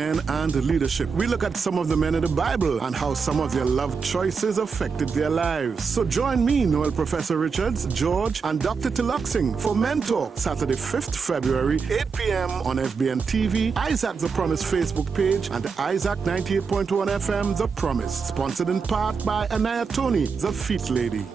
Men and leadership. We look at some of the men in the Bible and how some of their love choices affected their lives. So join me, Noel, Professor Richards, George, and Dr. Teelucksingh for Men Talk, Saturday, 5th February, 8 p.m. on FBN TV, Isaac The Promise Facebook page, and Isaac 98.1 FM The Promise. Sponsored in part by Anaya Tony, the Feet Lady.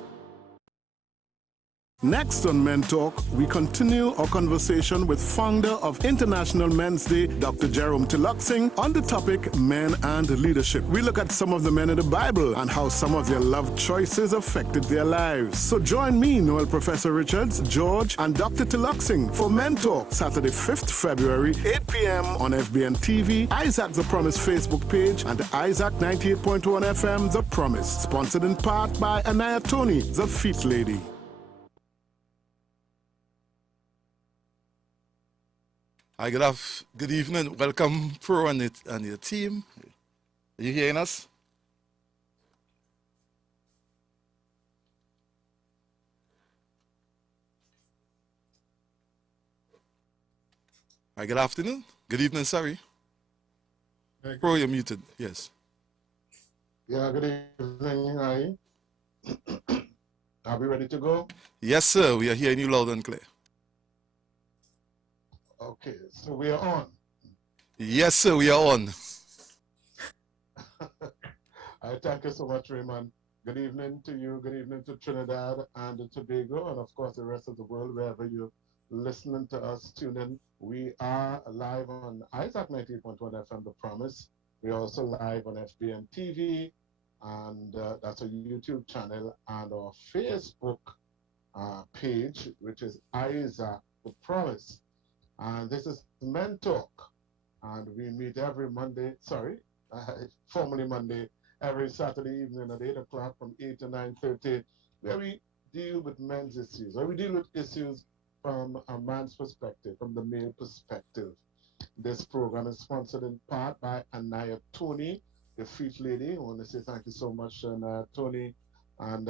Next on Men Talk, we continue our conversation with founder of International Men's Day, Dr. Jerome Teelucksingh, on the topic Men and Leadership. We look at some of the men in the Bible and how some of their love choices affected their lives. So join me, Noel, Professor Richards, George, and Dr. Teelucksingh for Men Talk, Saturday, 5th February, 8 p.m. on FBN TV, Isaac The Promise Facebook page, and Isaac 98.1 FM The Promise. Sponsored in part by Anaya Tony, the Feet Lady. Hi, good evening. Welcome, Pro and your team. Are you hearing us? Hi, good afternoon. Good evening, sorry. Pro, you're muted. Yes. Yeah, good evening. Hi. Are we ready to go? Yes, sir. We are hearing you loud and clear. Okay, so we are on. Yes, sir, we are on. I thank you so much, Raymond. Good evening to you. Good evening to Trinidad and Tobago, and of course the rest of the world, wherever you're listening to us, tune in. We are live on Isaac 98.1 FM, The Promise. We're also live on FBN TV, and that's a YouTube channel, and our Facebook page, which is Isaac The Promise. And this is Men Talk, and we meet every formerly Monday, every Saturday evening at 8 o'clock from 8 to 9:30, where we deal with men's issues, or we deal with issues from a man's perspective, from the male perspective. This program is sponsored in part by Anaya Tony, the Feet Lady. I want to say thank you so much, Anaya Tony, and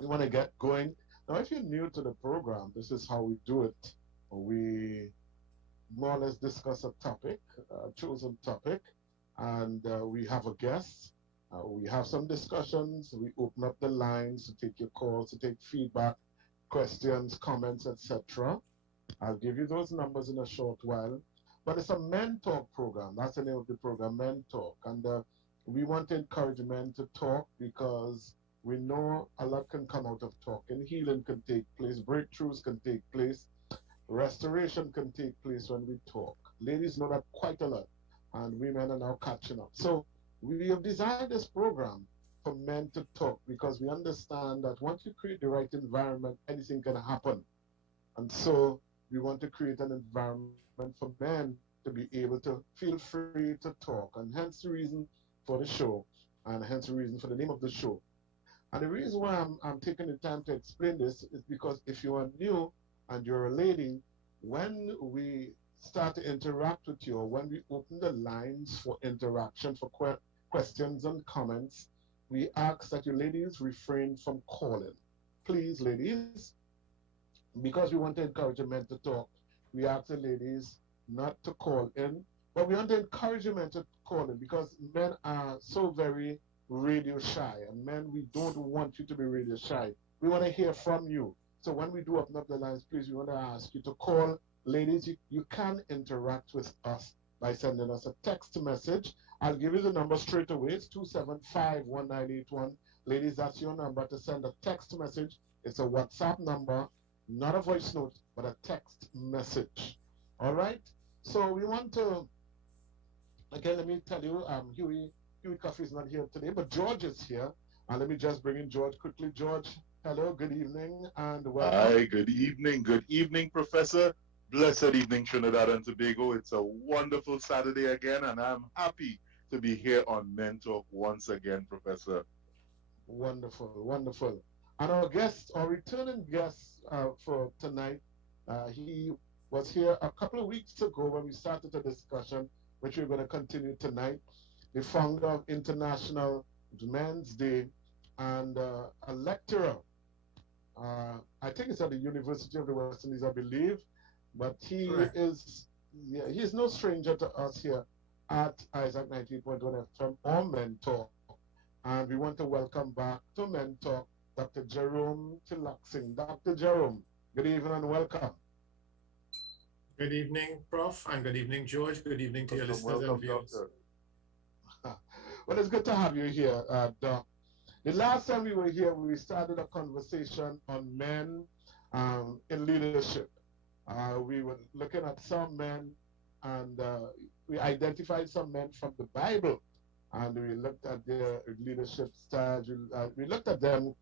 we want to get going. Now, if you're new to the program, this is how we do it. We more or less discuss a topic, a chosen topic, and we have a guest. We have some discussions. We open up the lines to take your calls, to take feedback, questions, comments, etc. I'll give you those numbers in a short while. But it's a Men Talk program. That's the name of the program, Men Talk. And we want to encourage men to talk because we know a lot can come out of talking. Healing can take place. Breakthroughs can take place. Restoration can take place when we talk. Ladies know that quite a lot, and women are now catching up. So we have designed this program for men to talk because we understand that once you create the right environment, anything can happen. And so we want to create an environment for men to be able to feel free to talk, and hence the reason for the show, and hence the reason for the name of the show. And the reason why I'm taking the time to explain this is because if you are new and you're a lady, when we start to interact with you, or when we open the lines for interaction, for questions and comments, we ask that you ladies refrain from calling. Please, ladies, because we want to encourage the men to talk, we ask the ladies not to call in, but we want to encourage the men to call in because men are so very radio shy, and men, we don't want you to be radio shy. We want to hear from you. So when we do open up the lines, please, we want to ask you to call. Ladies, you can interact with us by sending us a text message. I'll give you the number straight away. It's 275-1981. Ladies, that's your number to send a text message. It's a WhatsApp number, not a voice note, but a text message. All right? So we want to, again, let me tell you, Huey Coffee is not here today, but George is here. And let me just bring in George quickly. George, hello, good evening, and welcome. Hi, good evening. Good evening, Professor. Blessed evening, Trinidad and Tobago. It's a wonderful Saturday again, and I'm happy to be here on Men Talk once again, Professor. Wonderful, wonderful. And our guest, our returning guest for tonight, he was here a couple of weeks ago when we started a discussion, which we're going to continue tonight. The founder of International Men's Day and a lecturer. I think it's at the University of the West Indies, I believe, but he is, he's no stranger to us here at Isaac 19.1 FM or Mentor. And we want to welcome back to Mentor Dr. Jerome Teelucksingh. Dr. Jerome, good evening and welcome. Good evening, Prof, and good evening, George. Good evening to your listeners and viewers. Doctor. Well, it's good to have you here, Doc. The last time we were here, we started a conversation on men in leadership. We were looking at some men, and we identified some men from the Bible, and we looked at their leadership styles. We looked at them,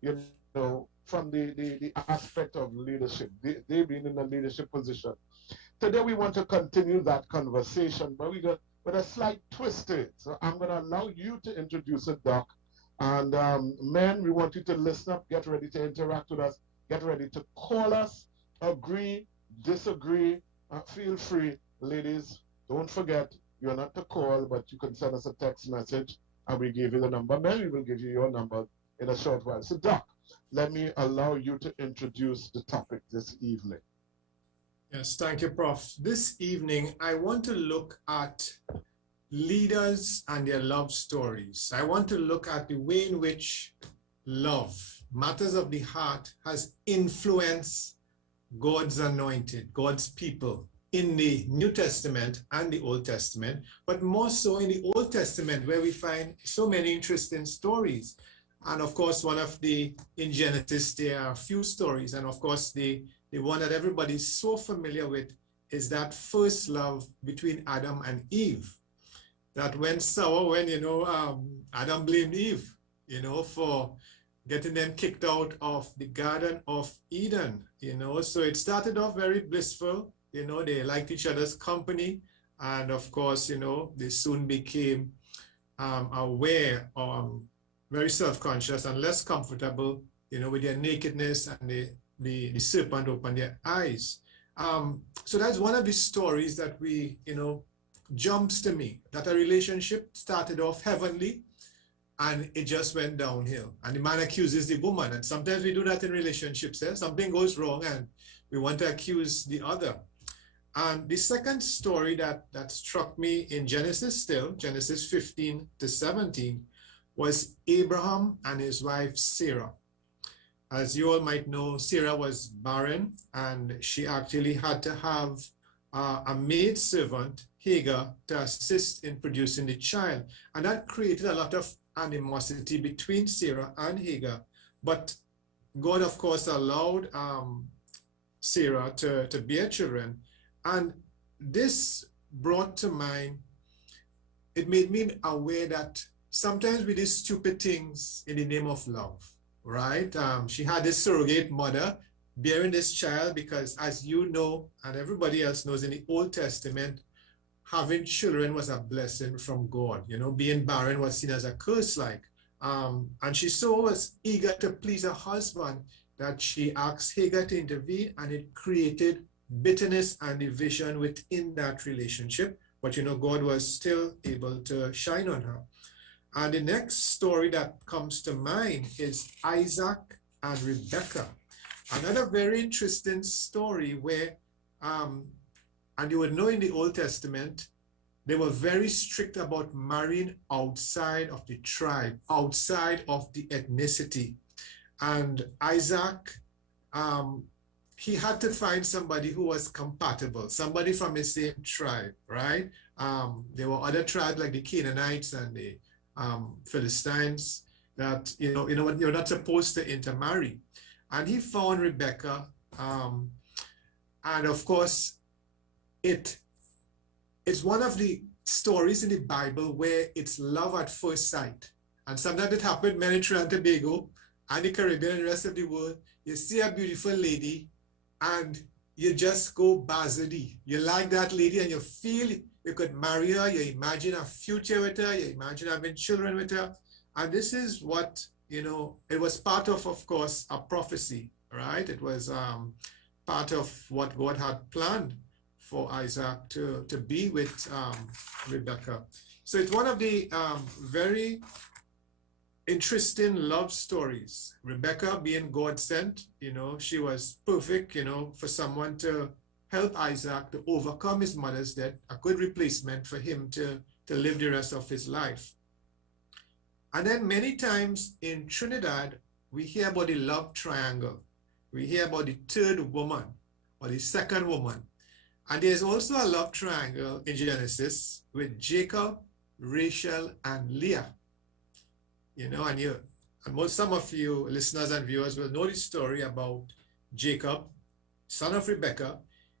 you know, from the aspect of leadership, they being in a leadership position. Today we want to continue that conversation, but we got with a slight twist to it. So I'm going to allow you to introduce it, Doc. And men, we want you to listen up, get ready to interact with us, get ready to call us, agree, disagree, feel free. Ladies, don't forget, you're not to call, but you can send us a text message and we give you the number. Men, we will give you your number in a short while. So, Doc, let me allow you to introduce the topic this evening. Yes, thank you, Prof. This evening, I want to look at leaders and their love stories. I want to look at the way in which love, matters of the heart, has influenced God's anointed, God's people in the New Testament and the Old Testament, but more so in the Old Testament, where we find so many interesting stories. And of course, in Genesis, there are a few stories. And of course, the one that everybody's so familiar with is that first love between Adam and Eve. That went sour when, Adam blamed Eve, for getting them kicked out of the Garden of Eden, So it started off very blissful, they liked each other's company. And of course, they soon became aware, very self-conscious and less comfortable, with their nakedness, and the serpent opened their eyes. So that's one of the stories that we, jumps to me, that a relationship started off heavenly and it just went downhill. And the man accuses the woman. And sometimes we do that in relationships. Something goes wrong and we want to accuse the other. And the second story that struck me in Genesis still, Genesis 15 to 17, was Abraham and his wife Sarah. As you all might know, Sarah was barren and she actually had to have a maid servant, Hagar, to assist in producing the child. And that created a lot of animosity between Sarah and Hagar. But God, of course, allowed Sarah to bear children. And this brought to mind, it made me aware that sometimes we do stupid things in the name of love, right? She had this surrogate mother bearing this child because, as you know, and everybody else knows, in the Old Testament, having children was a blessing from God. Being barren was seen as a curse, and she so was eager to please her husband that she asked Hagar to intervene, and it created bitterness and division within that relationship. But God was still able to shine on her. And the next story that comes to mind is Isaac and Rebekah. Another very interesting story where, and you would know in the Old Testament, they were very strict about marrying outside of the tribe, outside of the ethnicity. And Isaac, he had to find somebody who was compatible, somebody from the same tribe, right? There were other tribes like the Canaanites and the Philistines that, you're not supposed to intermarry. And he found Rebekah. And of course, it's one of the stories in the Bible where it's love at first sight. And sometimes it happened in Trinidad and Tobago and the Caribbean and the rest of the world. You see a beautiful lady and you just go bazadi. You like that lady and you feel you could marry her. You imagine a future with her. You imagine having children with her. And this is what, it was part of course, a prophecy, right? It was part of what God had planned for Isaac to be with Rebekah. So it's one of the very interesting love stories. Rebekah being God sent, she was perfect, for someone to help Isaac to overcome his mother's death, a good replacement for him to live the rest of his life. And then many times in Trinidad, we hear about the love triangle. We hear about the third woman or the second woman. And there's also a love triangle in Genesis with Jacob, Rachel, and Leah. And some of you listeners and viewers will know the story about Jacob, son of Rebekah.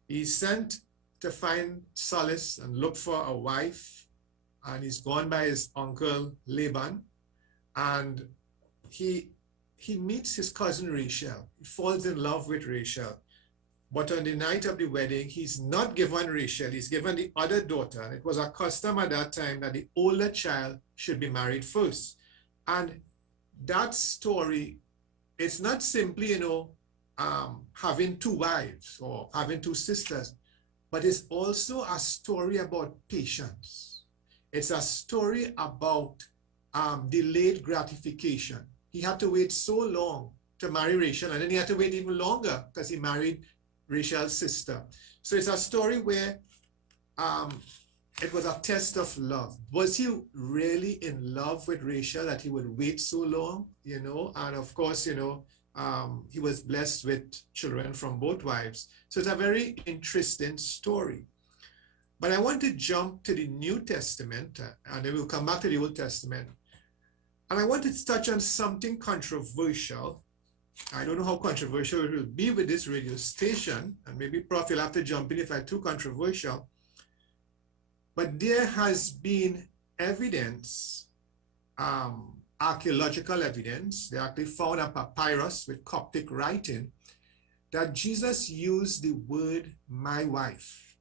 He's sent to find solace and look for a wife, and he's gone by his uncle Laban, and he meets his cousin Rachel. He falls in love with Rachel. But on the night of the wedding, he's not given Rachel, he's given the other daughter. And it was a custom at that time that the older child should be married first. And that story, it's not simply, having two wives or having two sisters, but it's also a story about patience. It's a story about delayed gratification. He had to wait so long to marry Rachel, and then he had to wait even longer because he married Rachel's sister. So it's a story where it was a test of love. Was he really in love with Rachel that he would wait so long? And of course, he was blessed with children from both wives. So it's a very interesting story. But I want to jump to the New Testament, and then we'll come back to the Old Testament. And I want to touch on something controversial. I don't know how controversial it will be with this radio station, and maybe Prof, you'll have to jump in if I'm too controversial. But there has been evidence, archaeological evidence. They actually found a papyrus with Coptic writing that Jesus used the word "my wife."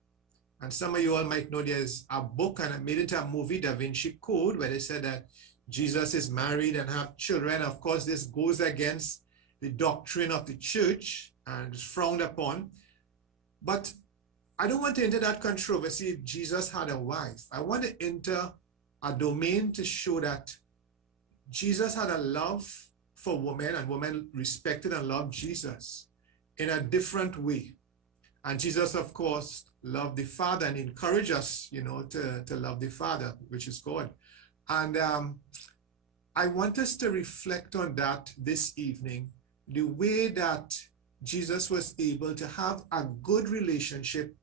And some of you all might know there's a book and it made into a movie, Da Vinci Code, where they said that Jesus is married and have children. Of course, this goes against the doctrine of the church and is frowned upon. But I don't want to enter that controversy if Jesus had a wife. I want to enter a domain to show that Jesus had a love for women, and women respected and loved Jesus in a different way. And Jesus, of course, loved the Father and encouraged us, to love the Father, which is God. And I want us to reflect on that this evening, the way that Jesus was able to have a good relationship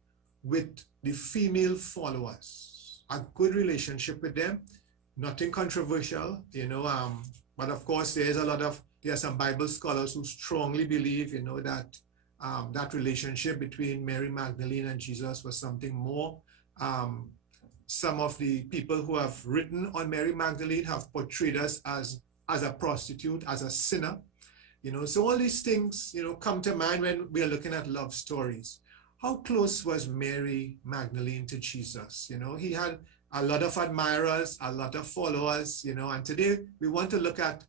with the female followers, a good relationship with them, nothing controversial, but of course there are some Bible scholars who strongly believe, that that relationship between Mary Magdalene and Jesus was something more. Some of the people who have written on Mary Magdalene have portrayed us as a prostitute, as a sinner. So all these things, come to mind when we are looking at love stories. How close was Mary Magdalene to Jesus? He had a lot of admirers, a lot of followers, and today we want to look at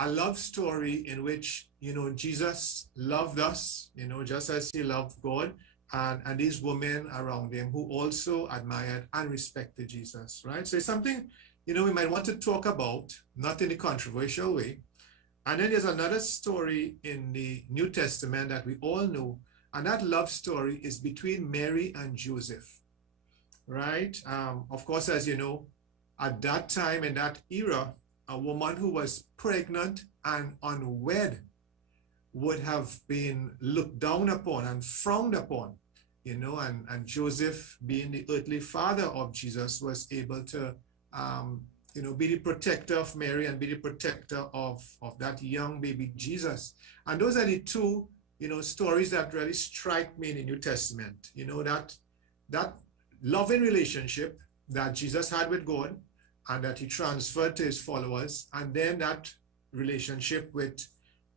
a love story in which, Jesus loved us, just as he loved God, and these women around him who also admired and respected Jesus, right? So it's something, we might want to talk about, not in a controversial way. And then there's another story in the New Testament that we all know, and that love story is between Mary and Joseph, right? Of course, as you know, at that time, in that era, a woman who was pregnant and unwed would have been looked down upon and frowned upon, and Joseph, being the earthly father of Jesus, was able to, be the protector of Mary and be the protector of that young baby Jesus. And those are the two, stories that really strike me in the New Testament, that loving relationship that Jesus had with God and that he transferred to his followers, and then that relationship with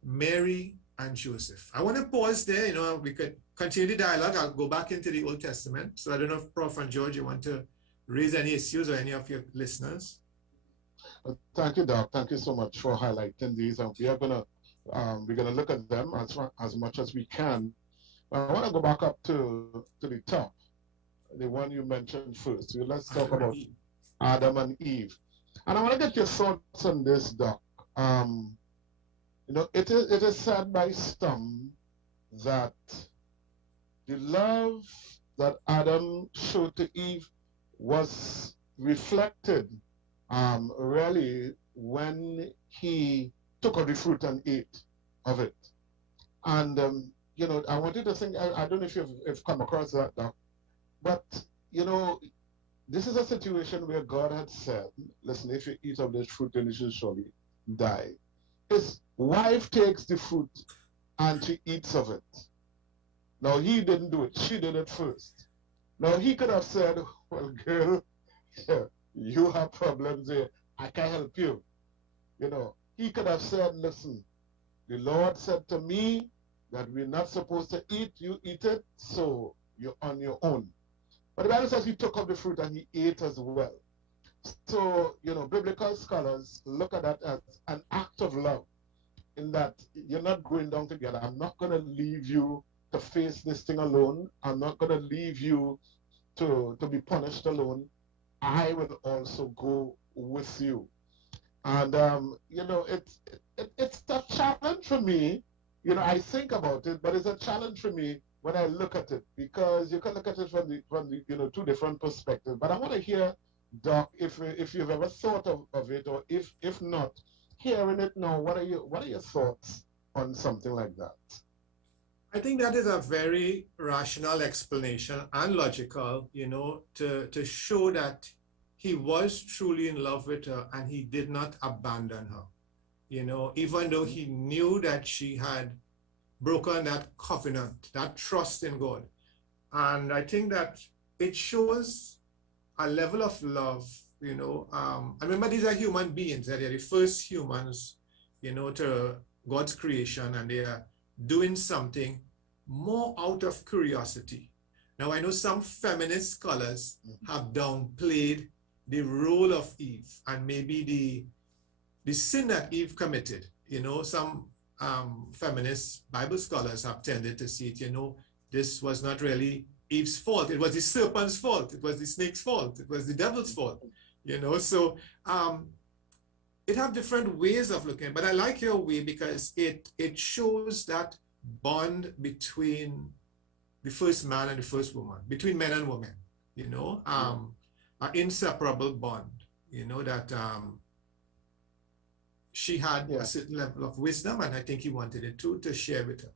Mary and Joseph. I want to pause there. We could continue the dialogue. I'll go back into the Old Testament. So I don't know if Prof and George, you want to raise any issues or any of your listeners? Thank you, Doc. Thank you so much for highlighting these. And we're gonna look at them as much as we can. But I want to go back up to the top, the one you mentioned first. So let's talk about Adam and Eve. And I want to get your thoughts on this, Doc. It is said by some that the love that Adam showed to Eve was reflected really when he took of the fruit and ate of it. And, you know, I wanted to think, I don't know if you've come across that now, but, you know, this is a situation where God had said, listen, if you eat of this fruit, then you shall surely die. His wife takes the fruit and she eats of it. Now, he didn't do it. She did it first. Now, he could have said, well, girl, you have problems here. I can't help you. You know, he could have said, listen, the Lord said to me that we're not supposed to eat. You eat it, so you're on your own. But the Bible says he took up the fruit and he ate as well. So, you know, biblical scholars look at that as an act of love, in that you're not going down together. I'm not going to leave you to face this thing alone. I'm not going to leave you to be punished alone. I will also go with you. And, you know, it's a challenge for me. You know, I think about it, but it's a challenge for me when I look at it, because you can look at it from the you know, two different perspectives. But I want to hear, Doc, if you've ever thought of it, or if not, hearing it now, what are your thoughts on something like that? I think that is a very rational explanation and logical, you know, to show that he was truly in love with her and he did not abandon her. You know, even though he knew that she had broken that covenant, that trust in God. And I think that it shows a level of love, you know. I remember these are human beings, they're the first humans, you know, to God's creation, and they are doing something more out of curiosity. Now, I know some feminist scholars have downplayed the role of Eve and maybe the sin that Eve committed. You know, some feminist Bible scholars have tended to see it, you know, this was not really Eve's fault. It was the serpent's fault. It was the snake's fault. It was the devil's fault, you know. So it have different ways of looking, but I like your way because it shows that bond between the first man and the first woman, between men and women, you know, an inseparable bond, you know, that she had a certain level of wisdom, and I think he wanted it to share with her.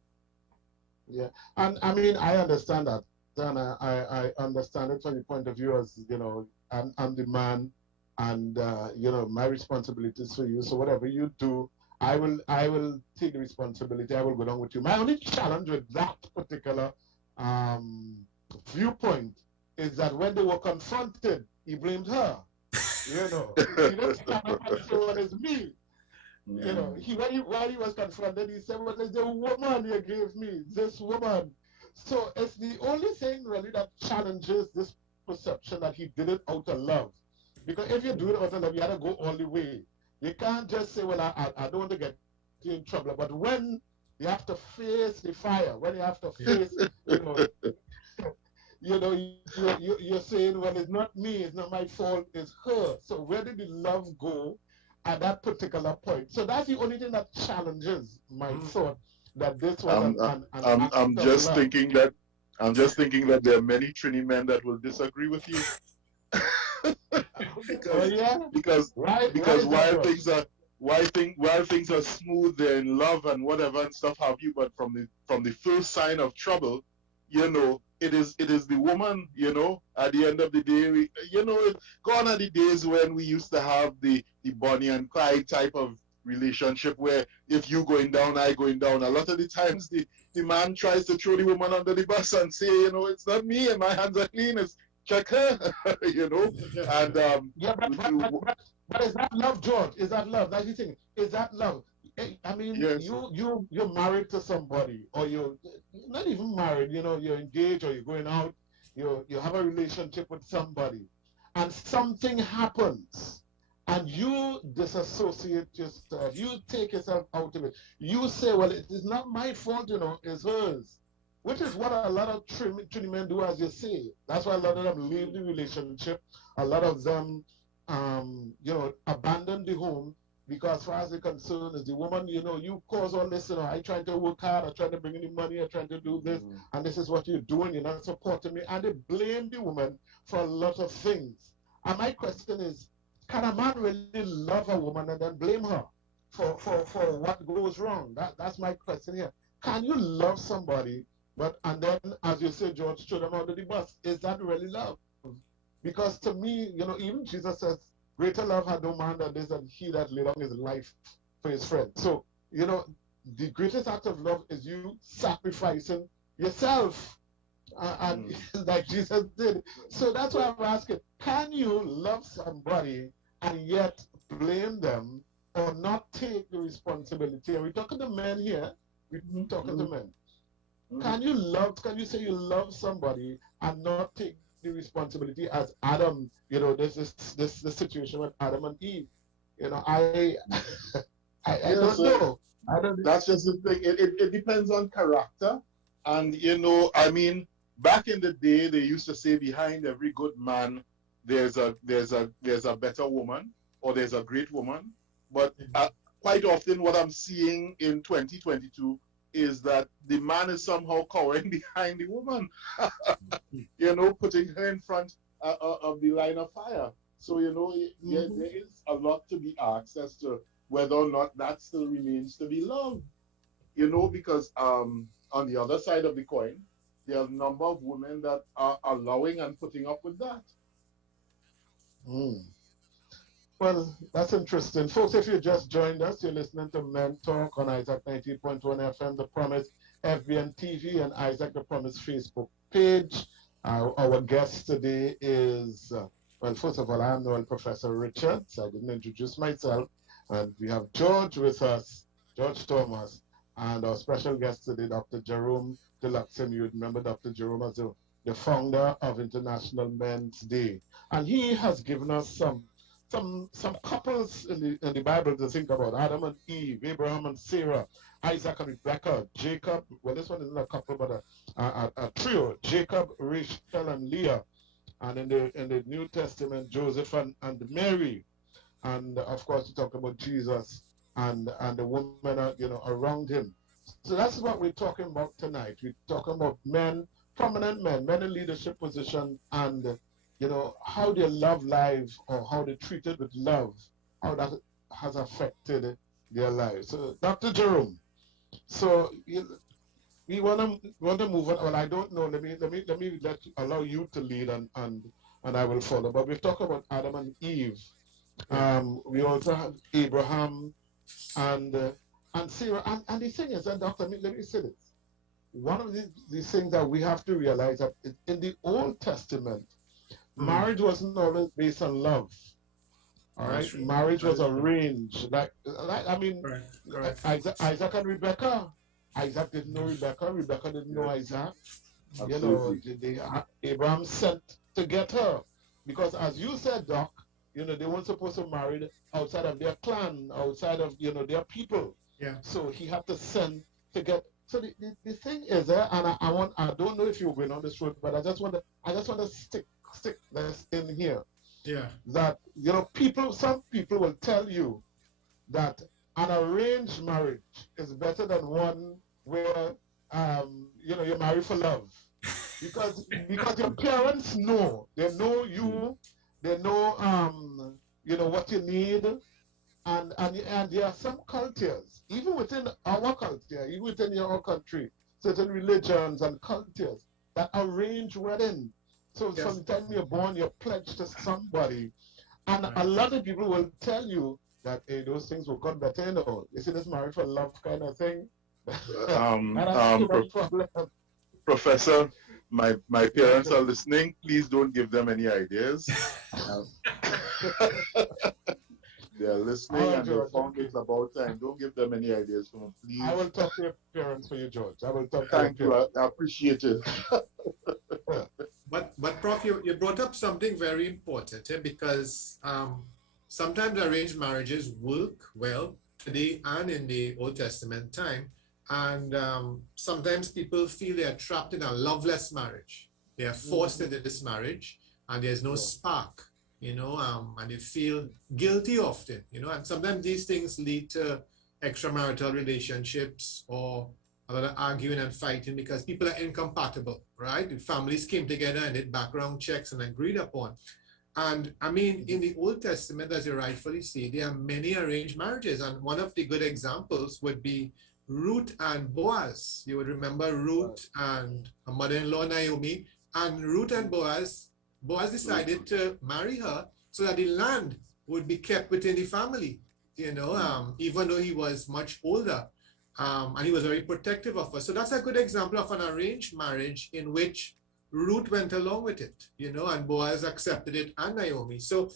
Yeah, and I mean, I understand that, and I understand it from the point of view as, you know, I'm the man, and you know, my responsibility is for you. So whatever you do, I will take the responsibility. I will go down with you. My only challenge with that particular viewpoint is that when they were confronted, he blamed her. You know, he didn't stand up and say, "Well, it's me." You know, while he was confronted, he said, "Well, it's the woman you gave me, this woman." So it's the only thing really that challenges this perception that he did it out of love. Because if you do it out of love, you have to go all the way. You can't just say, well, I don't want to get you in trouble. But when you have to face the fire, when you have to face, you're saying, well, it's not me, it's not my fault, it's her. So where did the love go at that particular point? So that's the only thing that challenges my thought that this was I'm just thinking that there are many Trini men that will disagree with you. because while things are smooth, they're in love and whatever and stuff have you, but from the first sign of trouble, you know, it is the woman, you know. At the end of the day, gone are the days when we used to have the Bonnie and Clyde type of relationship where if you going down, I going down. A lot of the times the man tries to throw the woman under the bus and say, you know, it's not me and my hands are clean, it's check her, you know. And but is that love, George? Is that love? That's the thing. Is that love? I mean, yes. You're married to somebody, or you're not even married. You know, you're engaged, or you're going out. You have a relationship with somebody, and something happens, and you disassociate yourself. You take yourself out of it. You say, well, it is not my fault. You know, it's hers. Which is what a lot of Trini men do, as you say. That's why a lot of them leave the relationship. A lot of them, abandon the home Because as far as they're concerned, is the woman, you cause all this, I trying to work hard, I trying to bring in the money, I trying to do this, and this is what you're doing, you're not supporting me. And they blame the woman for a lot of things. And my question is, can a man really love a woman and then blame her for what goes wrong? That's my question here. Can you love somebody, and then, as you say, George, throw them under the bus? Is that really love? Because to me, even Jesus says, greater love had no man than this, and he that laid down his life for his friend. So, the greatest act of love is you sacrificing yourself, and like Jesus did. So that's why I'm asking, can you love somebody and yet blame them or not take the responsibility? And we're talking to men here. We're talking to men. Can you say you love somebody and not take the responsibility as Adam, this situation with Adam and Eve? I don't know. That's just the thing. It depends on character. And, I mean, back in the day, they used to say behind every good man, there's a better woman or there's a great woman. But quite often what I'm seeing in 2022 is that the man is somehow cowering behind the woman, putting her in front of the line of fire. So, there is a lot to be asked as to whether or not that still remains to be love. Because on the other side of the coin, there are a number of women that are allowing and putting up with that. Well, that's interesting. Folks, if you just joined us, you're listening to Men Talk on Isaac 90.1 FM, The Promise, FBN TV, and Isaac The Promise Facebook page. Our guest today is, well, first of all, I'm Noel Professor Richards. I didn't introduce myself. And we have George with us, George Thomas, and our special guest today, Dr. Jerome Teelucksingh. You remember Dr. Jerome as the founder of International Men's Day. And he has given us some couples in the Bible to think about: Adam and Eve, Abraham and Sarah, Isaac and Rebekah, Jacob. Well, this one isn't a couple, but a trio: Jacob, Rachel, and Leah. And in the New Testament, Joseph and Mary. And of course, we talk about Jesus and the women, around him. So that's what we're talking about tonight. We're talking about men, prominent men in leadership position, and how their love life or how they treated with love, how that has affected their lives. So, Dr. Jerome, so we want to move on. Well, I don't know. Let me allow you to lead, and I will follow. But we've talked about Adam and Eve. We also have Abraham and Sarah. And the thing is that, Doctor, let me say this. One of these things that we have to realize that in the Old Testament, marriage wasn't always based on love. All right, marriage was arranged. I mean, right. Isaac and Rebekah. Isaac didn't know Rebekah. Rebekah didn't know Isaac. Absolutely. Abraham sent to get her because, as you said, Doc, they weren't supposed to marry outside of their clan, outside of their people. Yeah. So he had to send to get. So the thing is, and I don't know if you're going on this road, but I just want to stick this in here. Yeah. That some people will tell you that an arranged marriage is better than one where you're married for love, because your parents know, they know you, they know what you need, and there are some cultures, even within our culture, even within your country, certain religions and cultures that arrange wedding. So yes. From the time you're born, you're pledged to somebody, and a lot of people will tell you that those things will come better. You see this marriage for love kind of thing. Professor, my parents are listening. Please don't give them any ideas. They're listening and they're found it's about time. Don't give them any ideas, please. I will talk to your parents for you, George. I will talk. Thank you. I appreciate it. But Prof, you brought up something very important because sometimes arranged marriages work well today and in the Old Testament time. And sometimes people feel they are trapped in a loveless marriage. They are forced into this marriage and there's no spark. and they feel guilty often, and sometimes these things lead to extramarital relationships or a lot of arguing and fighting because people are incompatible, right? The families came together and did background checks and agreed upon. And I mean, in the Old Testament, as you rightfully say, there are many arranged marriages. And one of the good examples would be Ruth and Boaz. You would remember Ruth and her mother-in-law Naomi. And Ruth and Boaz decided to marry her so that the land would be kept within the family, even though he was much older. And he was very protective of her. So that's a good example of an arranged marriage in which Ruth went along with it, and Boaz accepted it, and Naomi. So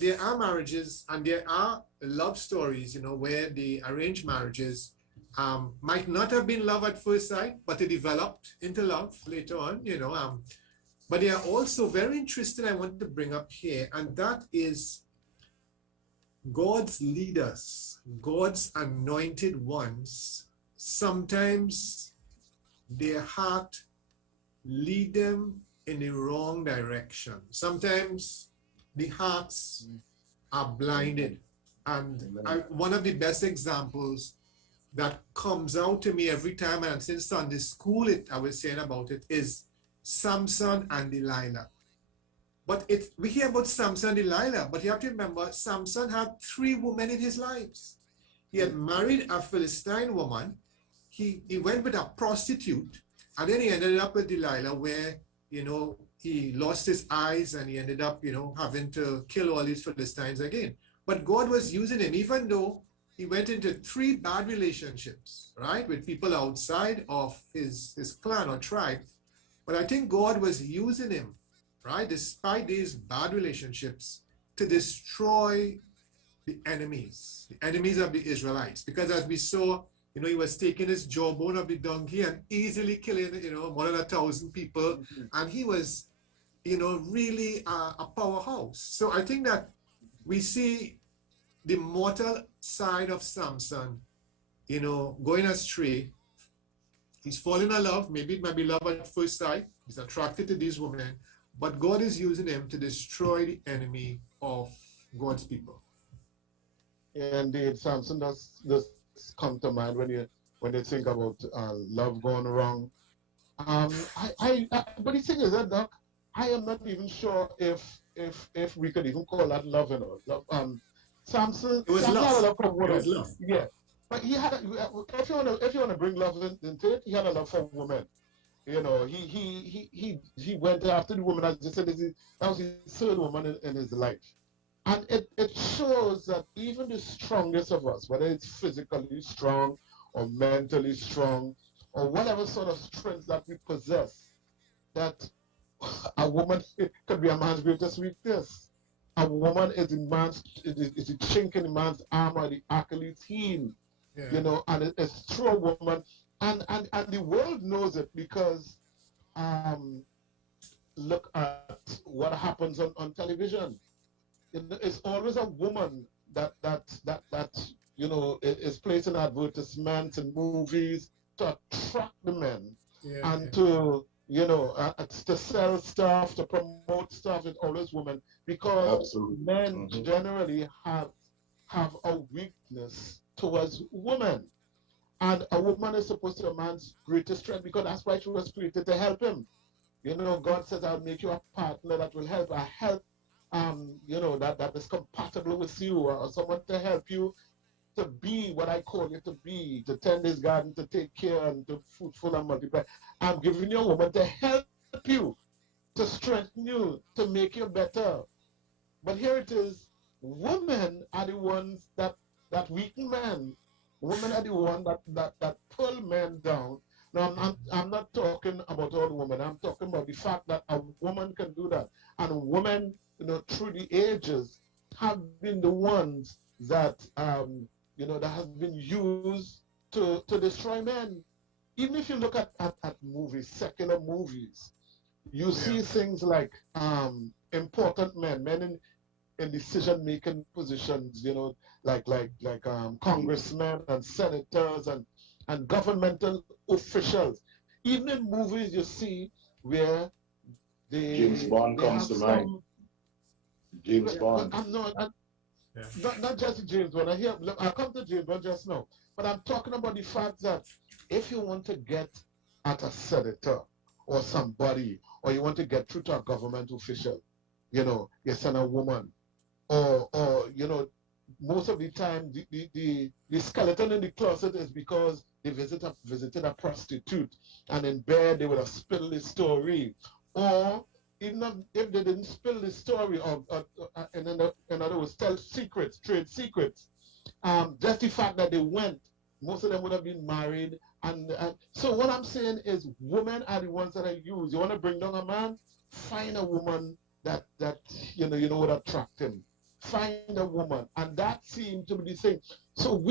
there are marriages and there are love stories, where the arranged marriages might not have been love at first sight, but they developed into love later on, but they are also very interesting. I want to bring up here, and that is God's leaders, God's anointed ones. Sometimes their heart lead them in the wrong direction. Sometimes the hearts are blinded. And one of the best examples that comes out to me every time, and since Sunday school I was saying about it, is Samson and Delilah. But we hear about Samson and Delilah, but you have to remember, Samson had 3 women in his lives. He had married a Philistine woman. He went with a prostitute. And then he ended up with Delilah, where, he lost his eyes and he ended up, having to kill all these Philistines again. But God was using him, even though he went into 3 bad relationships, right, with people outside of his clan or tribe. But I think God was using him, right, despite these bad relationships, to destroy the enemies of the Israelites. Because as we saw, he was taking his jawbone of the donkey and easily killing, more than 1,000 people. And he was, really a powerhouse. So I think that we see the mortal side of Samson, going astray. He's falling in love. Maybe it might be love at first sight. He's attracted to these women. But God is using him to destroy the enemy of God's people. Indeed, Samson does come to mind when you think about love gone wrong. But the thing is that, Doc, I am not even sure if we could even call that love, Samson, it was love. It was love. Yeah, but he had if you want to bring love into it, he had a love for women. He went after the woman, as you said, that was his 3rd woman in his life. And it shows that even the strongest of us, whether it's physically strong or mentally strong or whatever sort of strength that we possess, that a woman could be a man's greatest weakness. A woman is the chink in the man's armor, the Achilles heel, and it's through a woman. And the world knows it because look at what happens on television. It's always a woman that is placing advertisements and movies to attract the men and to sell stuff, to promote stuff. It's always women because men generally have a weakness towards women, and a woman is supposed to be a man's greatest strength because that's why she was created to help him. God says, "I'll make you a partner that will help." That is compatible with you, or someone to help you to be what I call you to be, to tend this garden, to take care and to fruitful and multiply. I'm giving you a woman to help you, to strengthen you, to make you better. But here it is, women are the ones that weaken men. Women are the ones that pull men down. Now, I'm not talking about all women. I'm talking about the fact that a woman can do that. And women, through the ages, have been the ones that, that have been used to destroy men. Even if you look at movies, secular movies, you see things like important men in decision-making positions, like congressmen and senators and governmental officials. Even in movies, you see where James Bond comes to mind. James But Bond. I'm not, Yeah. not just James Bond. Look, I'll come to James Bond just now. But I'm talking about the fact that if you want to get at a senator or somebody, or you want to get through to a government official, you send a woman, or most of the time the skeleton in the closet is because they visited a prostitute, and in bed they would have spilled the story, or even if they didn't spill the story, in other words, tell secrets, trade secrets. Just the fact that they went, most of them would have been married, and so what I'm saying is, women are the ones that are used. You want to bring down a man, find a woman that would attract him. Find a woman, and that seemed to be the thing. So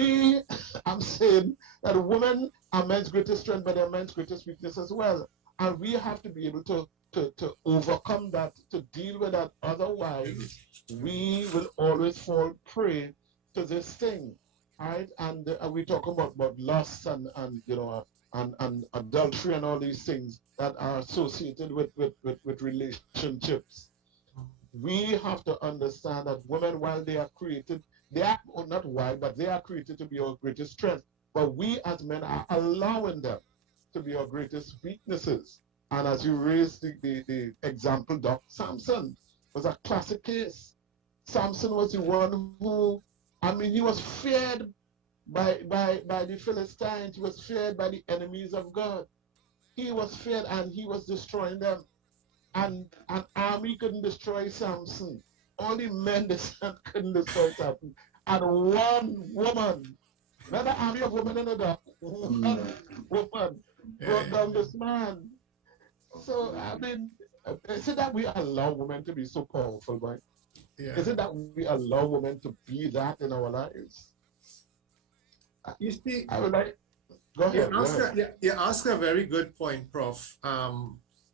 I'm saying that women are men's greatest strength, but they're men's greatest weakness as well, and we have to be able to overcome that, to deal with that. Otherwise, we will always fall prey to this thing, right? And we talk about lust and adultery and all these things that are associated with relationships. We have to understand that women, while they are created, they are, or not while, but they are created to be our greatest strength. But we as men are allowing them to be our greatest weaknesses. And as you raised the example, Doc, Samson was a classic case. Samson was the one who, he was feared by the Philistines. He was feared by the enemies of God. He was feared, and he was destroying them. And an army couldn't destroy Samson. Only men couldn't destroy Samson. And one woman, not an army of women in the dark, one woman brought down this man. So, is it that we allow women to be so powerful, right? Yeah. Is it that we allow women to be that in our lives? You see, I would like, go ahead. You ask a very good point, Prof.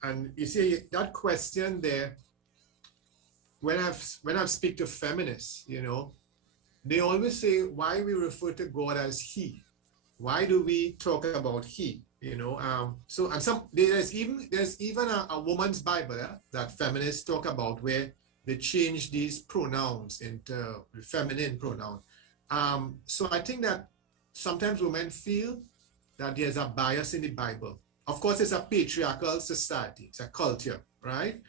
And you see that question there, when I speak to feminists, they always say, why we refer to God as he? Why do we talk about he? So, and there's even a woman's Bible that feminists talk about, where they change these pronouns into feminine pronoun. So I think that sometimes women feel that there's a bias in the Bible. Of course, it's a patriarchal society. It's a culture, right?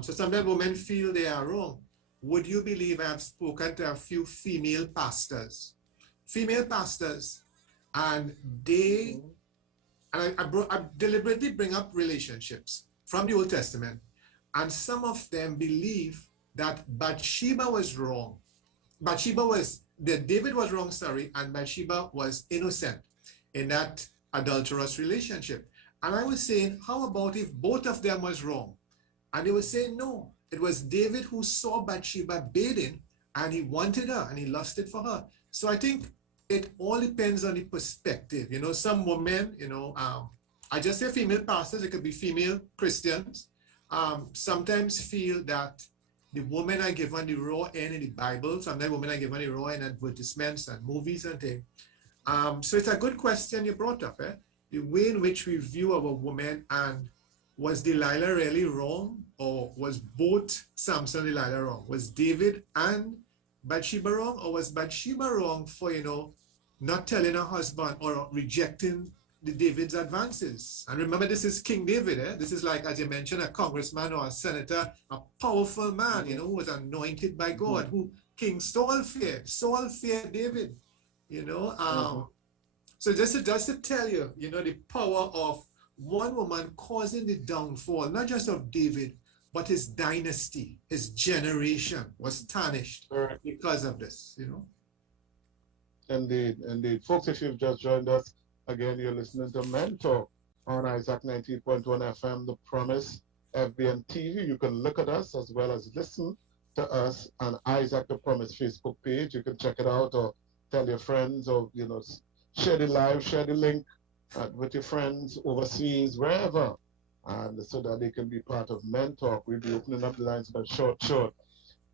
So sometimes women feel they are wrong. Would you believe I have spoken to a few female pastors, and I deliberately bring up relationships from the Old Testament, and some of them believe that Bathsheba was wrong. David was wrong, and Bathsheba was innocent in that adulterous relationship. And I was saying, how about if both of them was wrong? And they were saying, no, it was David who saw Bathsheba bathing, and he wanted her, and he lusted for her. So I think it all depends on the perspective. Some women, I just say female pastors, it could be female Christians, sometimes feel that the women are given the raw end in the Bible. Sometimes women are given the raw end in advertisements and movies and things. So it's a good question you brought up, the way in which we view our woman. And was Delilah really wrong, or was both Samson and Delilah wrong? Was David and Bathsheba wrong, or was Bathsheba wrong for, not telling her husband or rejecting David's advances? And remember, this is King David. This is like, as you mentioned, a congressman or a senator, a powerful man, who was anointed by God, who King Saul feared. Saul feared David, So just to tell you, the power of one woman causing the downfall, not just of David, but his dynasty, his generation was tarnished because of this, Indeed. Folks, if you've just joined us, again, you're listening to Men Talk on Isaac 90.1 FM, The Promise, FBN TV. You can look at us as well as listen to us on Isaac The Promise Facebook page. You can check it out, or tell your friends, or, share the live, share the link with your friends overseas, wherever, and so that they can be part of Men Talk. We'll be opening up the lines but short.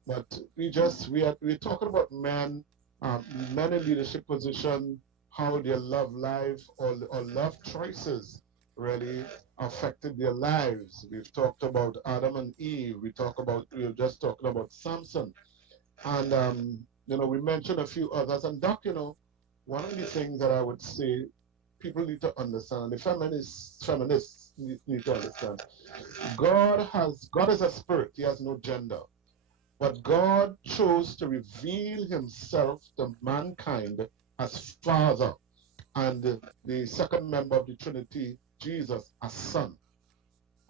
But we're talking about men in leadership position, how their love life or love choices really affected their lives. We've talked about Adam and Eve. We were just talking about Samson. And, we mentioned a few others. And Doc, one of the things that I would say people need to understand, the feminists need to understand, God is a spirit. He has no gender. But God chose to reveal himself to mankind as Father, and the second member of the Trinity, Jesus, as Son.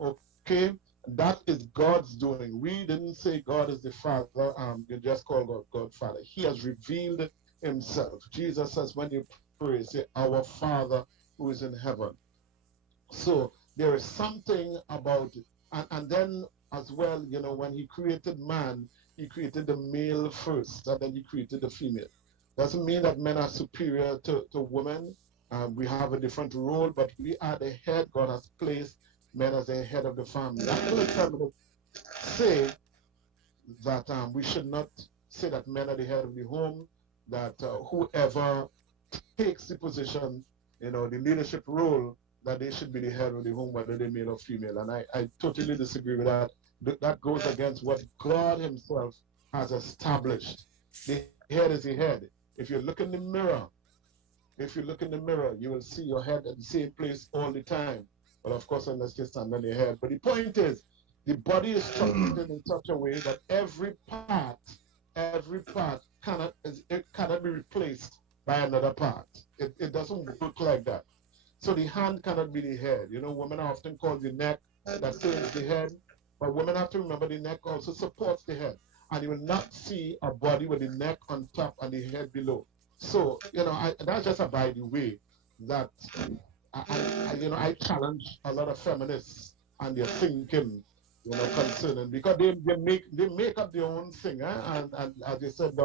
Okay? That is God's doing. We didn't say God is the Father, you just call God Father. He has revealed himself. Jesus says, when you pray, say, Our Father who is in heaven. So there is something about it. And then as well, when he created man, he created the male first, and then he created the female. Doesn't mean that men are superior to women. We have a different role, but we are the head. God has placed men as the head of the family. I know feminists say that we should not say that men are the head of the home, that whoever takes the position, the leadership role, that they should be the head of the home, whether they're male or female. And I totally disagree with that. That goes against what God himself has established. The head is the head. If you look in the mirror, you will see your head at the same place all the time. But of course, unless you stand on your head. But the point is, the body is structured in such a way that every part cannot be replaced by another part. It doesn't work like that. So the hand cannot be the head. Women are often called the neck that turns the head, but women have to remember the neck also supports the head. And you will not see a body with the neck on top and the head below. So, that's just a by the way that I challenge a lot of feminists and their thinking, concerning, because they make up their own thing, and as you said,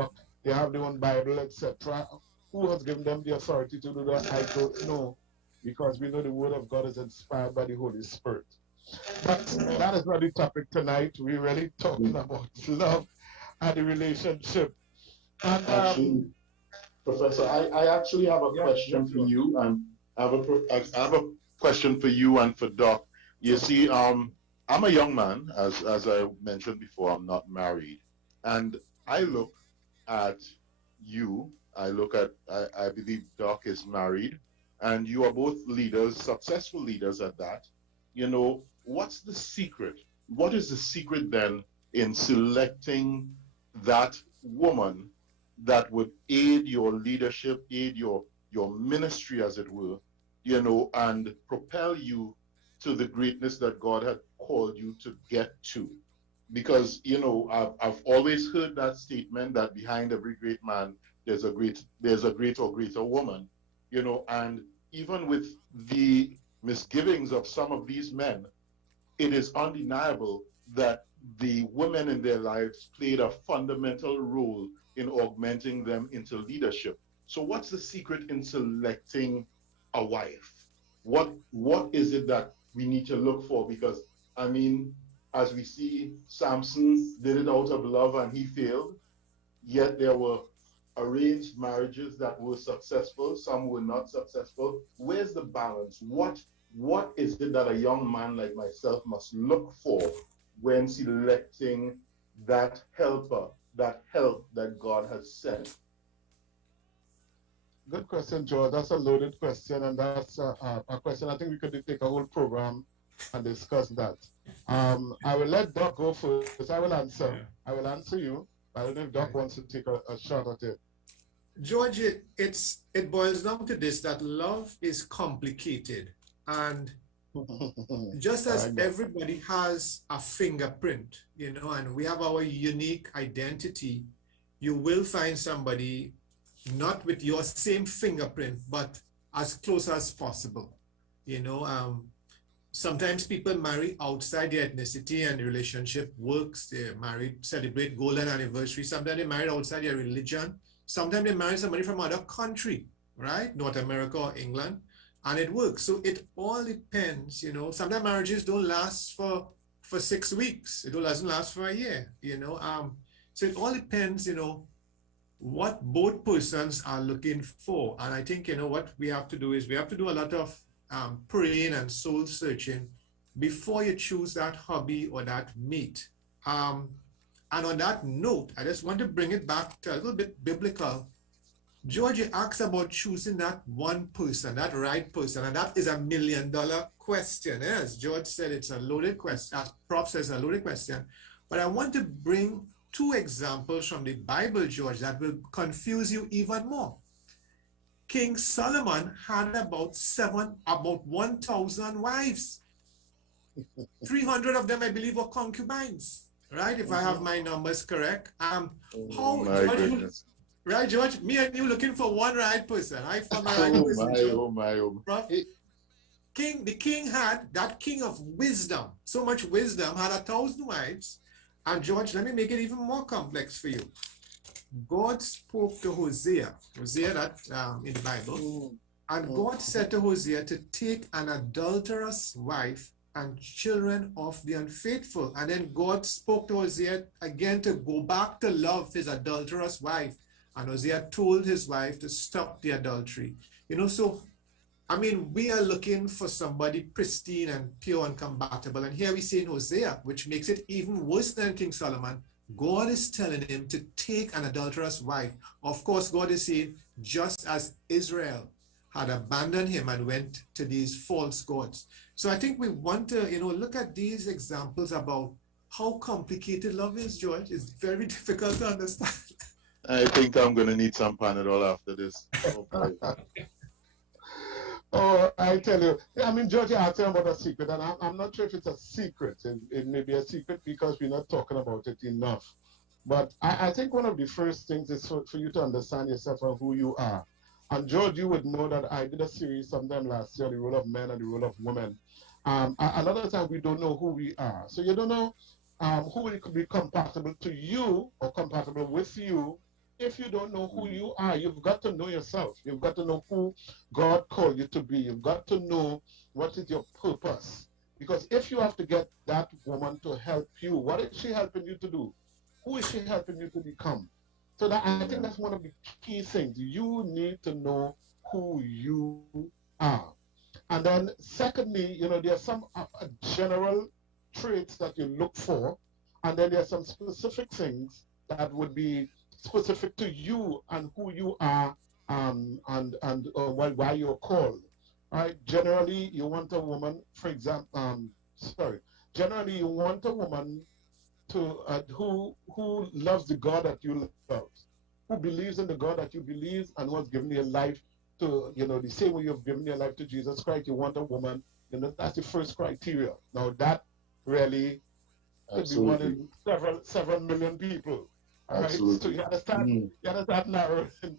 they have their own Bible, etc. Who has given them the authority to do that? I don't know, because we know the Word of God is inspired by the Holy Spirit. But that is not the topic tonight. We're really talking about love and the relationship. And actually, Professor, I actually have a question for you, and I have a question for you and for Doc. You see, I'm a young man, as I mentioned before. I'm not married, and I look at you. I believe Doc is married, and you are both leaders, successful leaders at that. What's the secret? What is the secret then in selecting that woman that would aid your leadership, aid your ministry, as it were, and propel you to the greatness that God had called you to get to? Because, I've always heard that statement that behind every great man, there's a great or greater woman, and even with the misgivings of some of these men, it is undeniable that the women in their lives played a fundamental role in augmenting them into leadership. So what's the secret in selecting a wife? What is it that we need to look for? Because, as we see, Samson did it out of love and he failed, yet there were arranged marriages that were successful, some were not successful. Where's the balance? What is it that a young man like myself must look for when selecting that helper, that help that God has sent? Good question, George. That's a loaded question, and that's a question I think we could take a whole program and discuss that. I will let Doc go first. I will answer. I will answer you. I don't know if Doc wants to take a shot at it. George, it boils down to this, that love is complicated. And just as everybody has a fingerprint, and we have our unique identity, you will find somebody not with your same fingerprint, but as close as possible. Sometimes people marry outside their ethnicity and the relationship works. They're married, celebrate golden anniversary. Sometimes they marry outside their religion. Sometimes they marry somebody from another country, right? North America or England, and it works. So it all depends, Sometimes marriages don't last for 6 weeks. It doesn't last for a year, So it all depends, what both persons are looking for. And I think, what we have to do is we have to do a lot of praying and soul searching before you choose that hobby or that mate. And on that note, I just want to bring it back to a little bit biblical. George, you asked about choosing that one person, that right person, and that is $1 million question. As George said, it's a loaded question. As Prof says, a loaded question. But I want to bring 2 examples from the Bible, George, that will confuse you even more. King Solomon had about 1,000 wives. 300 of them, I believe, were concubines, right? If I have my numbers correct. Right, George? Me and you looking for one right person. I found my right person. Prof, the king had, that king of wisdom, so much wisdom, had 1,000 wives. And George, let me make it even more complex for you. God spoke to Hosea that in the Bible, and God said to Hosea to take an adulterous wife and children of the unfaithful. And then God spoke to Hosea again to go back to love his adulterous wife. And Hosea told his wife to stop the adultery. So, I mean, we are looking for somebody pristine and pure and compatible. And here we see in Hosea, which makes it even worse than King Solomon, God is telling him to take an adulterous wife. Of course, God is saying, just as Israel had abandoned him and went to these false gods. So I think we want to, look at these examples about how complicated love is, George. It's very difficult to understand. I think I'm going to need some Panadol after this. Oh, I tell you. I mean, George, I tell about a secret, and I'm not sure if it's a secret. It may be a secret because we're not talking about it enough. But I think one of the first things is for you to understand yourself and who you are. And George, you would know that I did a series sometime last year, the role of men and the role of women. A lot of times we don't know who we are. So you don't know who will be compatible to you or compatible with you. If you don't know who you are, you've got to know yourself. You've got to know who God called you to be. You've got to know what is your purpose. Because if you have to get that woman to help you, what is she helping you to do? Who is she helping you to become? So that, I think that's one of the key things. You need to know who you are. And then secondly, there are some general traits that you look for. And then there are some specific things that would be specific to you and who you are and why you're called. Right? Generally, you want a woman, for example, generally you want a woman to who loves the God that you love, who believes in the God that you believe and who has given your life to, the same way you've given your life to Jesus Christ. You want a woman, that's the first criteria. Now that really could be one in several million people. All right, so you understand,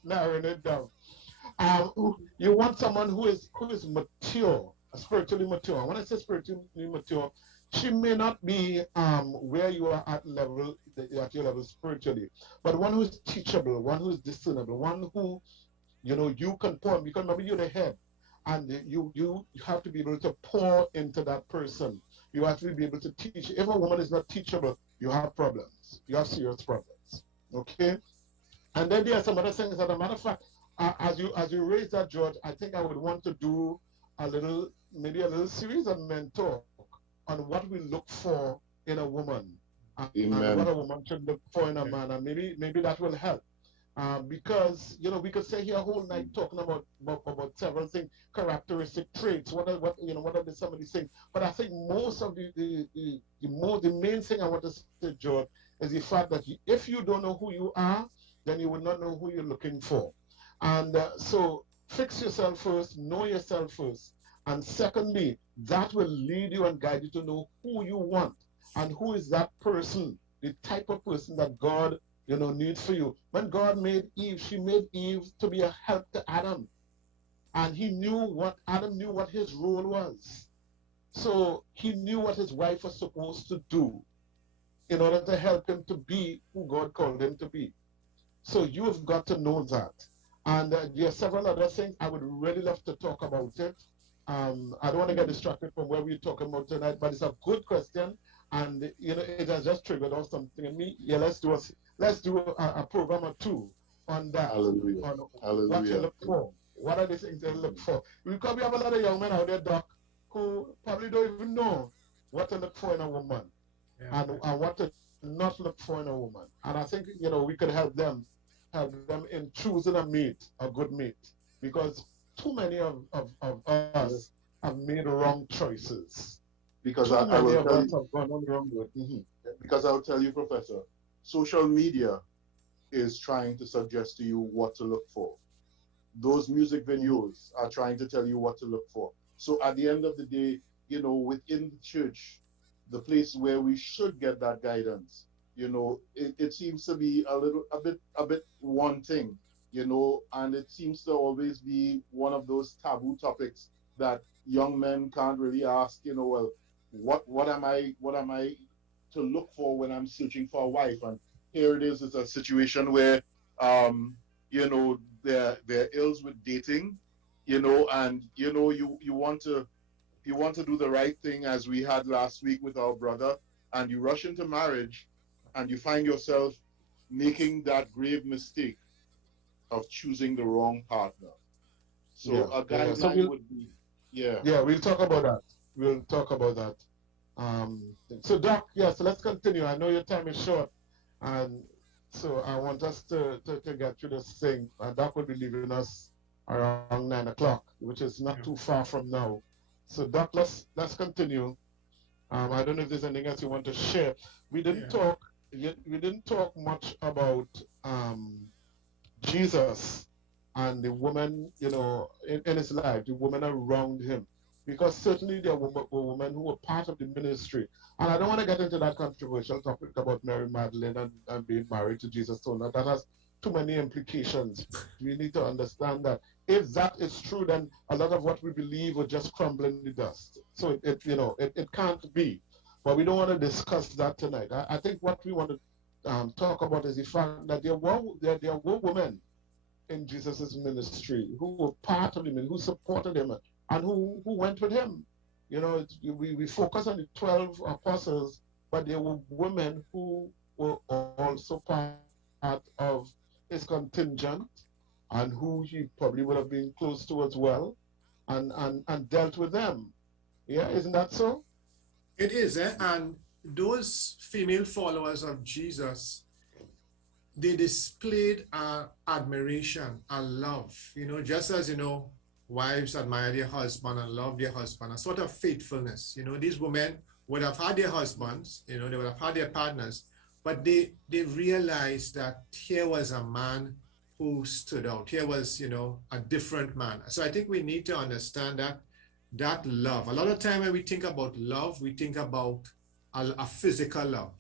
narrowing it down. You want someone who is mature, spiritually mature. When I say spiritually mature, she may not be where you are at your level spiritually, but one who is teachable, one who is discernible, one who you can pour, because maybe you're the head, and you have to be able to pour into that person. You have to be able to teach. If a woman is not teachable, you have problems. You have serious problems. Okay, and then there are some other things. As a matter of fact, as you raise that, George, I think I would want to do maybe a little series of men talk on what we look for in a woman, and what a woman should look for in a man, and maybe that will help. Because we could stay here a whole night talking about several things, characteristic traits. What are some of these things? But I think most of the main thing I want to say, George, is the fact that if you don't know who you are, then you will not know who you're looking for. And so fix yourself first, know yourself first. And secondly, that will lead you and guide you to know who you want and who is that person, the type of person that God needs for you. When God made Eve, she made Eve to be a help to Adam. And Adam knew what his role was. So he knew what his wife was supposed to do in order to help him to be who God called him to be. So you have got to know that. And there are several other things. I would really love to talk about it. I don't want to get distracted from where we're talking about tonight, but it's a good question. And it has just triggered off something in me. Yeah, let's do a program or two on that. Hallelujah. On Hallelujah. what you look for. What are the things they look for? Because we have a lot of young men out there, Doc, who probably don't even know what to look for in a woman, Yeah. and what to not look for in a woman. And I think, we could help them in choosing a good mate, because too many of us have made wrong choices. Because Too I many will of tell us you, have gone on the wrong road. because I'll tell you, Professor, social media is trying to suggest to you what to look for. Those music videos are trying to tell you what to look for. So at the end of the day, within the church, the place where we should get that guidance, it seems to be a bit wanting, and it seems to always be one of those taboo topics that young men can't really ask, well, what am I to look for when I'm searching for a wife? And here it is, it's a situation where there are ills with dating, and you want to do the right thing, as we had last week with our brother, and you rush into marriage and you find yourself making that grave mistake of choosing the wrong partner. So a So guideline would be, yeah. we'll talk about that. We'll talk about that. So Doc, so let's continue. I know your time is short, and so I want us to get through this thing. Doc will be leaving us around 9 o'clock, which is not too far from now. So Doc, let's continue. I don't know if there's anything else you want to share. We didn't talk much about Jesus and the woman, in his life, the women around him. Because certainly there were women who were part of the ministry. And I don't want to get into that controversial topic about Mary Magdalene and being married to Jesus. So that has too many implications. We need to understand that if that is true, then a lot of what we believe will just crumble in the dust. So it can't be. But we don't want to discuss that tonight. I think what we want to talk about is the fact that there were women in Jesus' ministry who were part of him and who supported him and who went with him. We focus on the 12 apostles, but there were women who were also part of his contingent and who he probably would have been close to as well, and dealt with them. Yeah, isn't that so? It is, and those female followers of Jesus, they displayed admiration and love, just as, wives admire their husband and love their husband, a sort of faithfulness. These women would have had their husbands, they would have had their partners, but they realized that here was a man who stood out. Here was, a different man. So I think we need to understand that love. A lot of time when we think about love, we think about a physical love,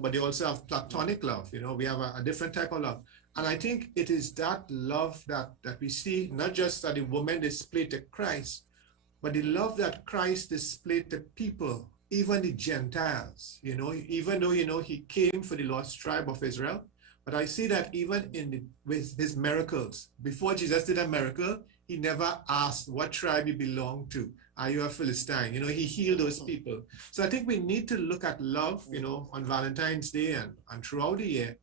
but they also have platonic love. We have a different type of love. And I think it is that love that we see, not just that the woman displayed to Christ, but the love that Christ displayed to people, even the Gentiles, even though, he came for the lost tribe of Israel. But I see that even with his miracles, before Jesus did a miracle, he never asked what tribe you belong to. Are you a Philistine? He healed those people. So I think we need to look at love, on Valentine's Day and throughout the year,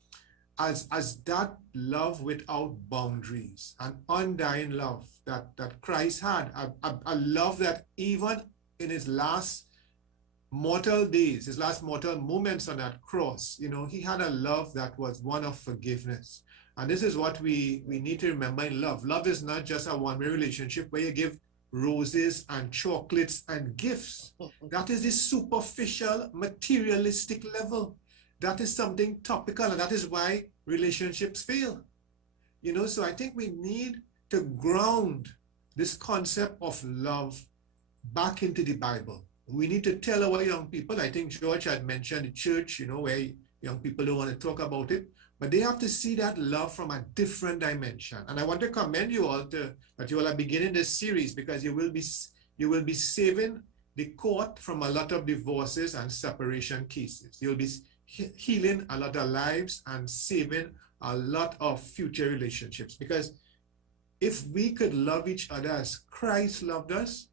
as that love without boundaries, an undying love that Christ had, a love that even in his last mortal days, his last mortal moments on that cross, he had a love that was one of forgiveness. And this is what we need to remember in love. Love is not just a one-way relationship where you give roses and chocolates and gifts. That is the superficial, materialistic level. That is something topical, and that is why relationships fail. So I think we need to ground this concept of love back into the Bible. We need to tell our young people, I think George had mentioned the church, where young people don't want to talk about it, but they have to see that love from a different dimension. And I want to commend you all that you all are beginning this series, because you will be saving the court from a lot of divorces and separation cases. You'll be healing a lot of lives and saving a lot of future relationships. Because if we could love each other as Christ loved us,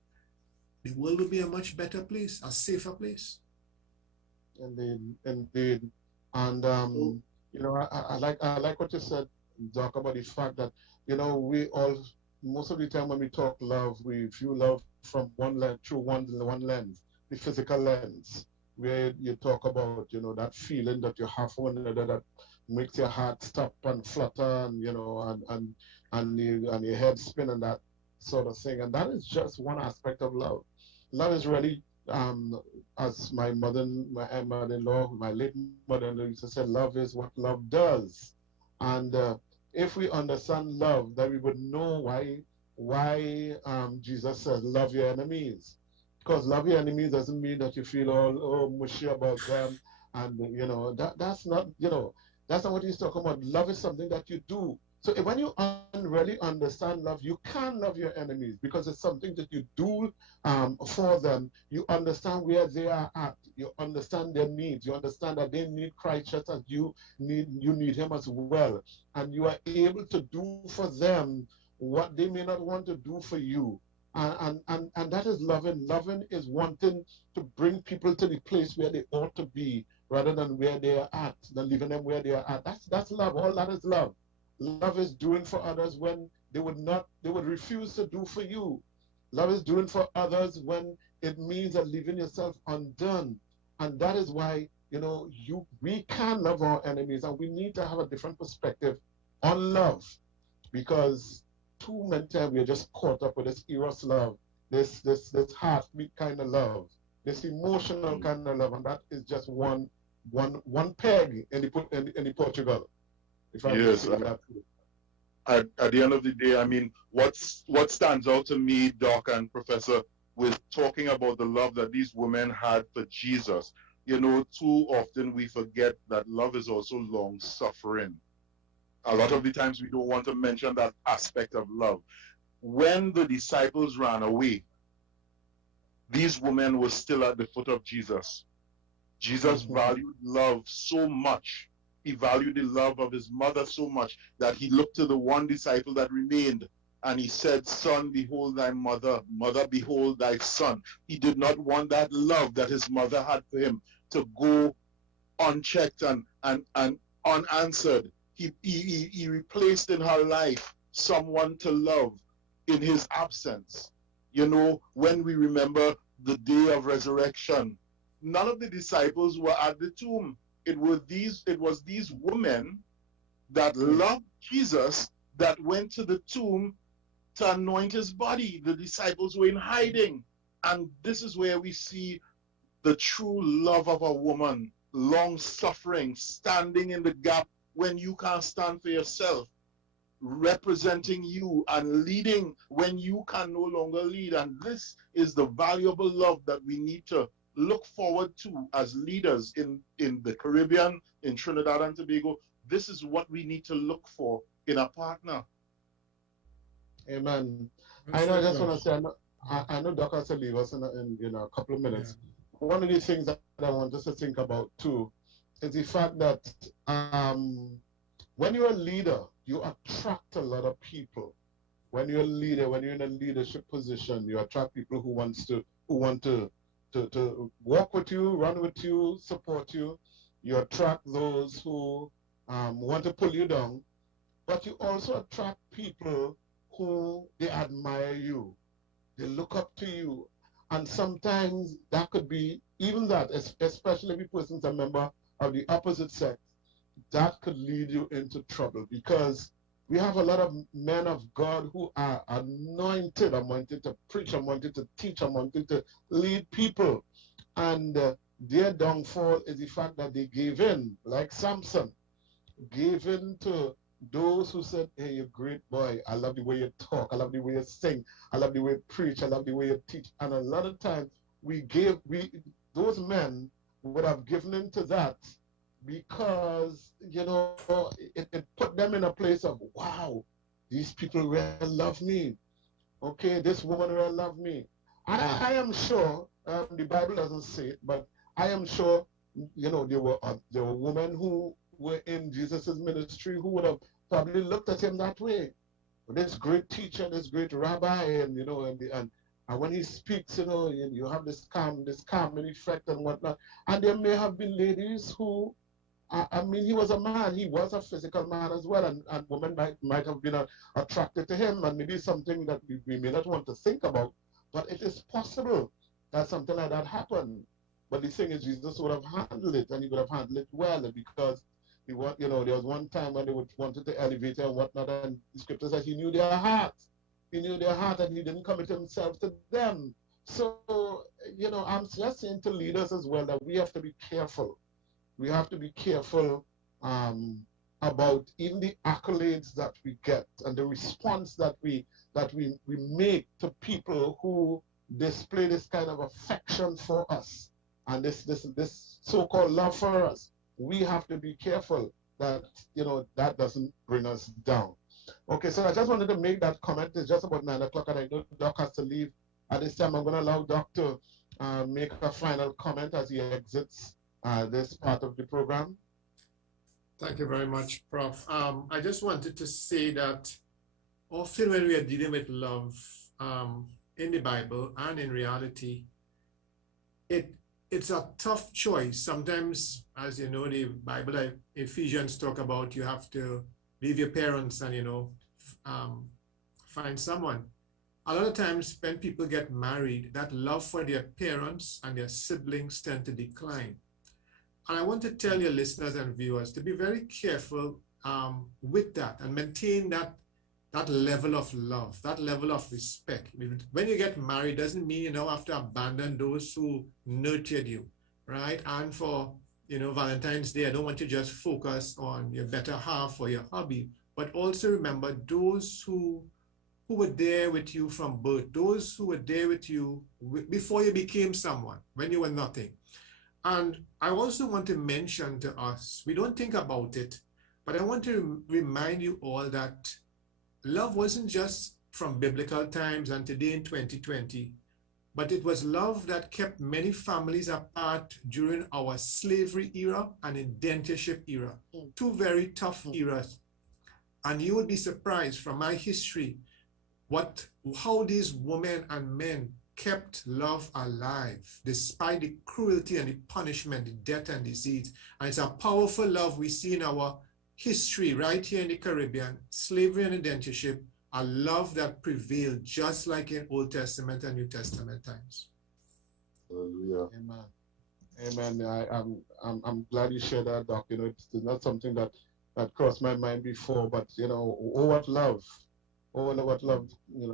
the world will be a much better place, a safer place. Indeed. And I like what you said, Doc, about the fact that we all most of the time when we talk love, we view love from one lens, through one lens, the physical lens, where you talk about, you know, that feeling that you have for one another that makes your heart stop and flutter, and you know, and your head spin and that sort of thing. And that is just one aspect of love. Love is really, as my mother-in-law, my late mother-in-law used to say, love is what love does. And if we understand love, then we would know why Jesus says, love your enemies. Because love your enemies doesn't mean that you feel all mushy about them. And, you know, that's not, you know, that's not what he's talking about. Love is something that you do. So when you really understand love, you can love your enemies because it's something that you do for them. You understand where they are at. You understand their needs. You understand that they need Christ just as you need him as well. And you are able to do for them what they may not want to do for you. And that is loving. Loving is wanting to bring people to the place where they ought to be rather than where they are at, than leaving them where they are at. That's love. All that is love. Love is doing for others when they would refuse to do for you. Love is doing for others when it means that leaving yourself undone. And that is why, you know, we can love our enemies, and we need to have a different perspective on love, because too many times we are just caught up with this eros love, this heartbeat kind of love, this emotional kind of love, and that is just one peg in the Portugal. If I Yes, say that. at the end of the day, I mean, what stands out to me, Doc and Professor, with talking about the love that these women had for Jesus, you know, too often we forget that love is also long suffering. A lot of the times we don't want to mention that aspect of love. When the disciples ran away, these women were still at the foot of Jesus. Jesus valued love so much. He valued the love of his mother so much that he looked to the one disciple that remained and he said, son, behold thy mother, mother, behold thy son. He did not want that love that his mother had for him to go unchecked and unanswered. He replaced in her life someone to love in his absence. You know, when we remember the day of resurrection, none of the disciples were at the tomb. It was these women that loved Jesus that went to the tomb to anoint his body. The disciples were in hiding. And this is where we see the true love of a woman, long suffering, standing in the gap when you can't stand for yourself, representing you and leading when you can no longer lead. And this is the valuable love that we need to look forward to as leaders in the Caribbean, in Trinidad and Tobago. This is what we need to look for in a partner. Amen. I just want to say, I know Doc has to leave us in a couple of minutes. Yeah. One of the things that I want us to think about too is the fact that when you're a leader, you attract a lot of people. When you're a leader, when you're in a leadership position, you attract people who want to walk with you, run with you, support you. You attract those who want to pull you down, but you also attract people who they admire you. They look up to you. And sometimes that could be even that, especially if a person's a member of the opposite sex, that could lead you into trouble, because we have a lot of men of God who are anointed to preach, anointed to teach, anointed to lead people. And their downfall is the fact that they gave in, like Samson, gave in to those who said, hey, you're a great boy. I love the way you talk. I love the way you sing. I love the way you preach. I love the way you teach. And a lot of times those men would have given in to that because, you know, it put them in a place of, wow, these people really love me. Okay, this woman really love me. I am sure, the Bible doesn't say it, but I am sure, you know, there were women who were in Jesus's ministry who would have probably looked at him that way. This great teacher, this great rabbi, and you know, and when he speaks, you know, you have this calming effect and whatnot. And there may have been ladies who I mean, he was a man. He was a physical man as well, and women might have been attracted to him, and maybe something that we may not want to think about, but it is possible that something like that happened. But the thing is, Jesus would have handled it, and he would have handled it well, because there was one time when they wanted to elevate her and whatnot, and the scripture says he knew their hearts. He knew their heart, and he didn't commit himself to them. So, I'm just saying to leaders as well that we have to be careful. We have to be careful about even the accolades that we get and the response that we make to people who display this kind of affection for us and this so-called love for us. We have to be careful that that doesn't bring us down. Okay, so I just wanted to make that comment. It's just about 9 o'clock, and I know Doc has to leave at this time. I'm going to allow Doc to make a final comment as he exits this part of the program. Thank you very much, Prof. I just wanted to say that often when we are dealing with love in the Bible and in reality, it's a tough choice. Sometimes, as you know, the Bible, Ephesians talk about you have to leave your parents and, find someone. A lot of times when people get married, that love for their parents and their siblings tend to decline. And I want to tell your listeners and viewers to be very careful with that and maintain that level of love, that level of respect. When you get married, doesn't mean you now have to abandon those who nurtured you, right? And for Valentine's Day, I don't want to just focus on your better half or your hubby, but also remember those who were there with you from birth, those who were there with you before you became someone, when you were nothing. And I also want to mention to us, we don't think about it, but I want to remind you all that love wasn't just from biblical times and today in 2020, but it was love that kept many families apart during our slavery era and indentureship era, two very tough eras. And you will be surprised from my history how these women and men kept love alive despite the cruelty and the punishment, the death and disease. And it's a powerful love we see in our history right here in the Caribbean, slavery and indentureship, a love that prevailed just like in Old Testament and New Testament times. Hallelujah. Amen. I'm glad you shared that, Doc. It's not something that crossed my mind before, but what love. Oh, what love,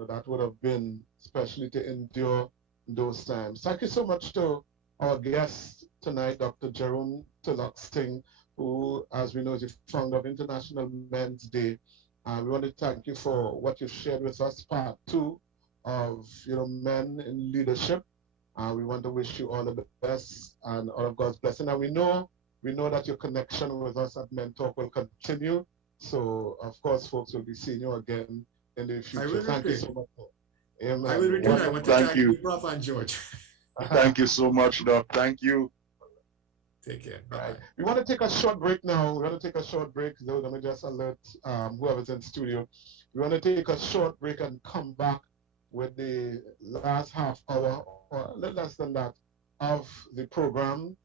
that would have been, especially to endure those times. Thank you so much to our guest tonight, Dr. Jerome Teelucksingh, who, as we know, is the founder of International Men's Day. We want to thank you for what you've shared with us, part 2 of men in leadership. We want to wish you all the best and all of God's blessing. And we know that your connection with us at Men Talk will continue. So, of course, folks will be seeing you again in the future. Thank you so much. Amen. I will return. I want to thank you, Prof. and George. Thank you so much, Doc. Thank you. Take care. Right. We want to take a short break now. We're going to take a short break. So let me just alert whoever's in studio. We want to take a short break and come back with the last half hour, or a little less than that, of the program.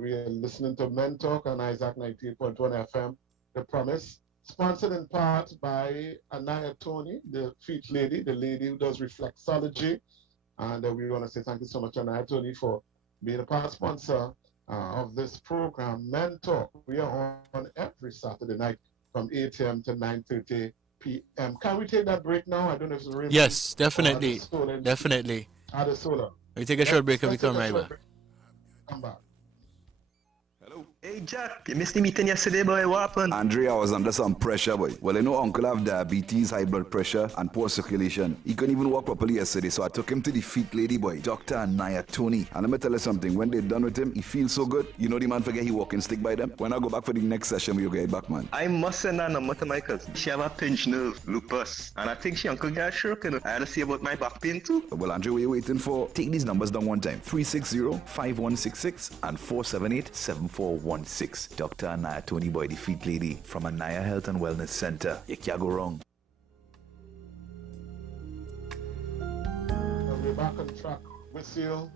We are listening to Men Talk on Isaac 98.1 FM, The Promise. Sponsored in part by Anaya Tony, the feet lady, the lady who does reflexology. And we want to say thank you so much, Anaya Tony, for being a part sponsor of this program, Men Talk. We are on every Saturday night from 8 a.m. to 9:30 p.m. Can we take that break now? I don't know if it's really. Yes, definitely. Definitely. The solar. We take a short break and we come right back. Come back. Hey Jack, you missed the meeting yesterday, boy. What happened? Andrea was under some pressure, boy. Well, Uncle have diabetes, high blood pressure, and poor circulation. He couldn't even walk properly yesterday, so I took him to the feet lady, boy, Dr. Anaya Tony. And let me tell you something, when they're done with him, he feels so good. The man forget he walking stick by them. When I go back for the next session, we'll get back, man. I must send her number to my cousin. She have a pinched nerve, lupus. And I think she uncle got a stroke, I had to see about my back pain too. Well, Andrea, what are you waiting for? Take these numbers down one time. 360-5166 and 478-7416. Dr. Anaya Tony, boy, the feet lady from Anaya Health and Wellness Center. You can't go wrong. We're back on track with you.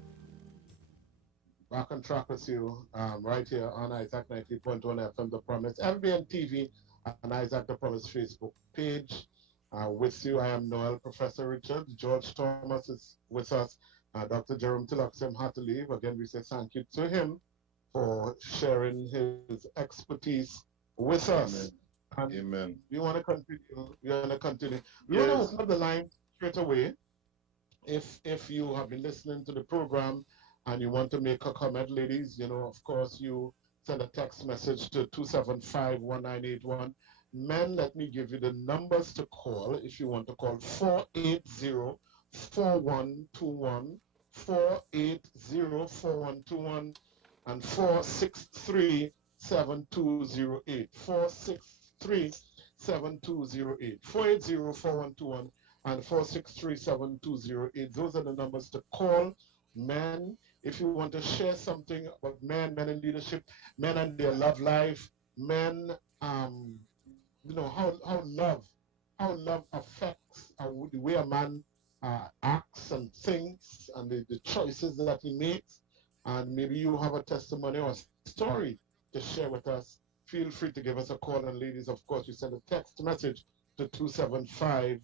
Back on track with you right here on Isaac 90.1 FM, The Promise, MBN TV, and Isaac The Promise Facebook page. With you, I am Noel, Professor Richard. George Thomas is with us. Dr. Jerome Teelucksingh had to leave. Again, we say thank you to him for sharing his expertise with us. Amen. Amen. We want to continue. We want to continue. We Yes. want to open up the line straight away. If you have been listening to the program and you want to make a comment, ladies, of course, you send a text message to 275-1981. Men, let me give you the numbers to call if you want to call: 480-4121, 480-4121, and 463-7208, 463-7208, 480-4121, and 463-7208. Those are the numbers to call. Men, if you want to share something about men in leadership, men and their love life, men, how love affects the way a man acts and thinks, and the choices that he makes. And maybe you have a testimony or a story to share with us. Feel free to give us a call. And ladies, of course, you send a text message to 275-1981.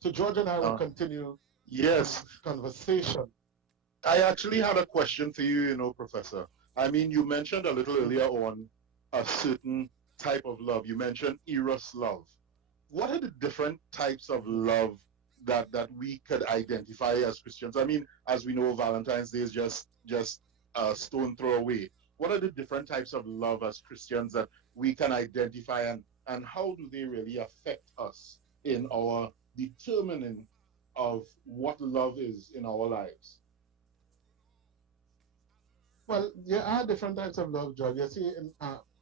So George and I will continue. Yes. Conversation. I actually had a question for you, Professor. I mean, you mentioned a little earlier on a certain type of love. You mentioned eros love. What are the different types of love that we could identify as Christians? I mean, as we know, Valentine's Day is just a stone throw away. What are the different types of love as Christians that we can identify, and how do they really affect us in our determining of what love is in our lives? Well, there are different types of love, George. You see,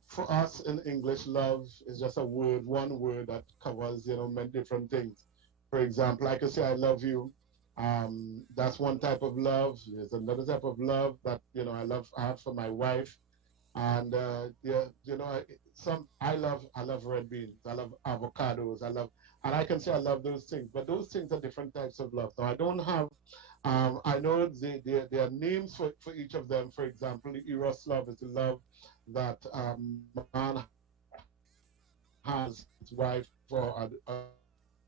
for us in English, love is just one word that covers, many different things. For example, I could say I love you. That's one type of love. There's another type of love that I have for my wife, and I love red beans. I love avocados. And I can say I love those things. But those things are different types of love. So I don't have. I know there are names for each of them. For example, the eros love is the love that man has his wife for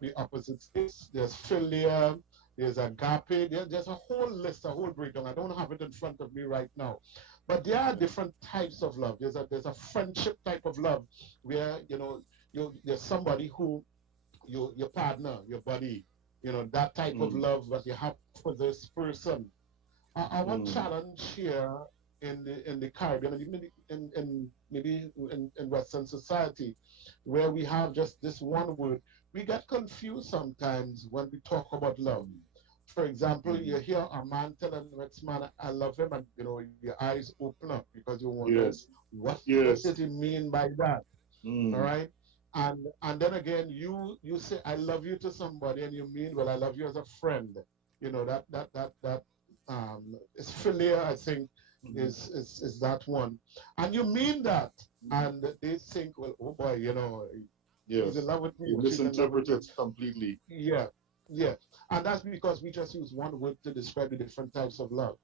the opposite sex. There's philia, there's agape, there's a whole list, a whole breakdown. I don't have it in front of me right now. But there are different types of love. There's a friendship type of love where, there's somebody who, your partner, your buddy, that type of love that you have for this person. Our challenge here in the Caribbean, and even in maybe in Western society, where we have just this one word, we get confused sometimes when we talk about love. For example, you hear a man telling the next man, I love him, and your eyes open up because you wonder what did he mean by that? All right. And then again, you say I love you to somebody, and you mean, well, I love you as a friend. That is philia, I think, is that one. And you mean that, and they think, well, oh boy, he's in love with me. You misinterpret it completely. Yeah. And that's because we just use one word to describe the different types of love.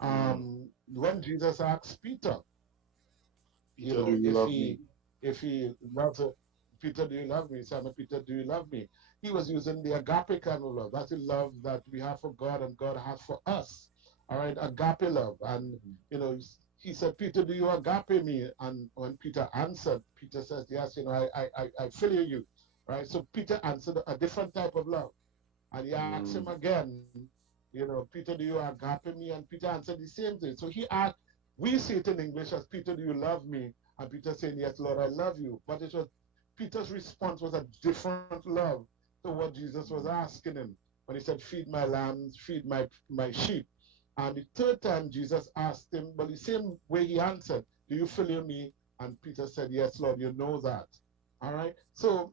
When Jesus asked Peter, if he loves it, Peter, do you love me? Simon Peter, do you love me? He was using the agape kind of love. That's the love that we have for God and God has for us. All right, agape love. And, he said, Peter, do you agape me? And when Peter answered, Peter says, yes, I feel you. Right? So Peter answered a different type of love. And he asked him again, Peter, do you agape me? And Peter answered the same thing. So he asked, we say it in English as, Peter, do you love me? And Peter saying, yes, Lord, I love you. But it was Peter's response was a different love to what Jesus was asking him when he said, feed my lambs, feed my sheep. And the third time Jesus asked him, but the same way he answered, do you feel me? And Peter said, yes, Lord, you know that. All right. So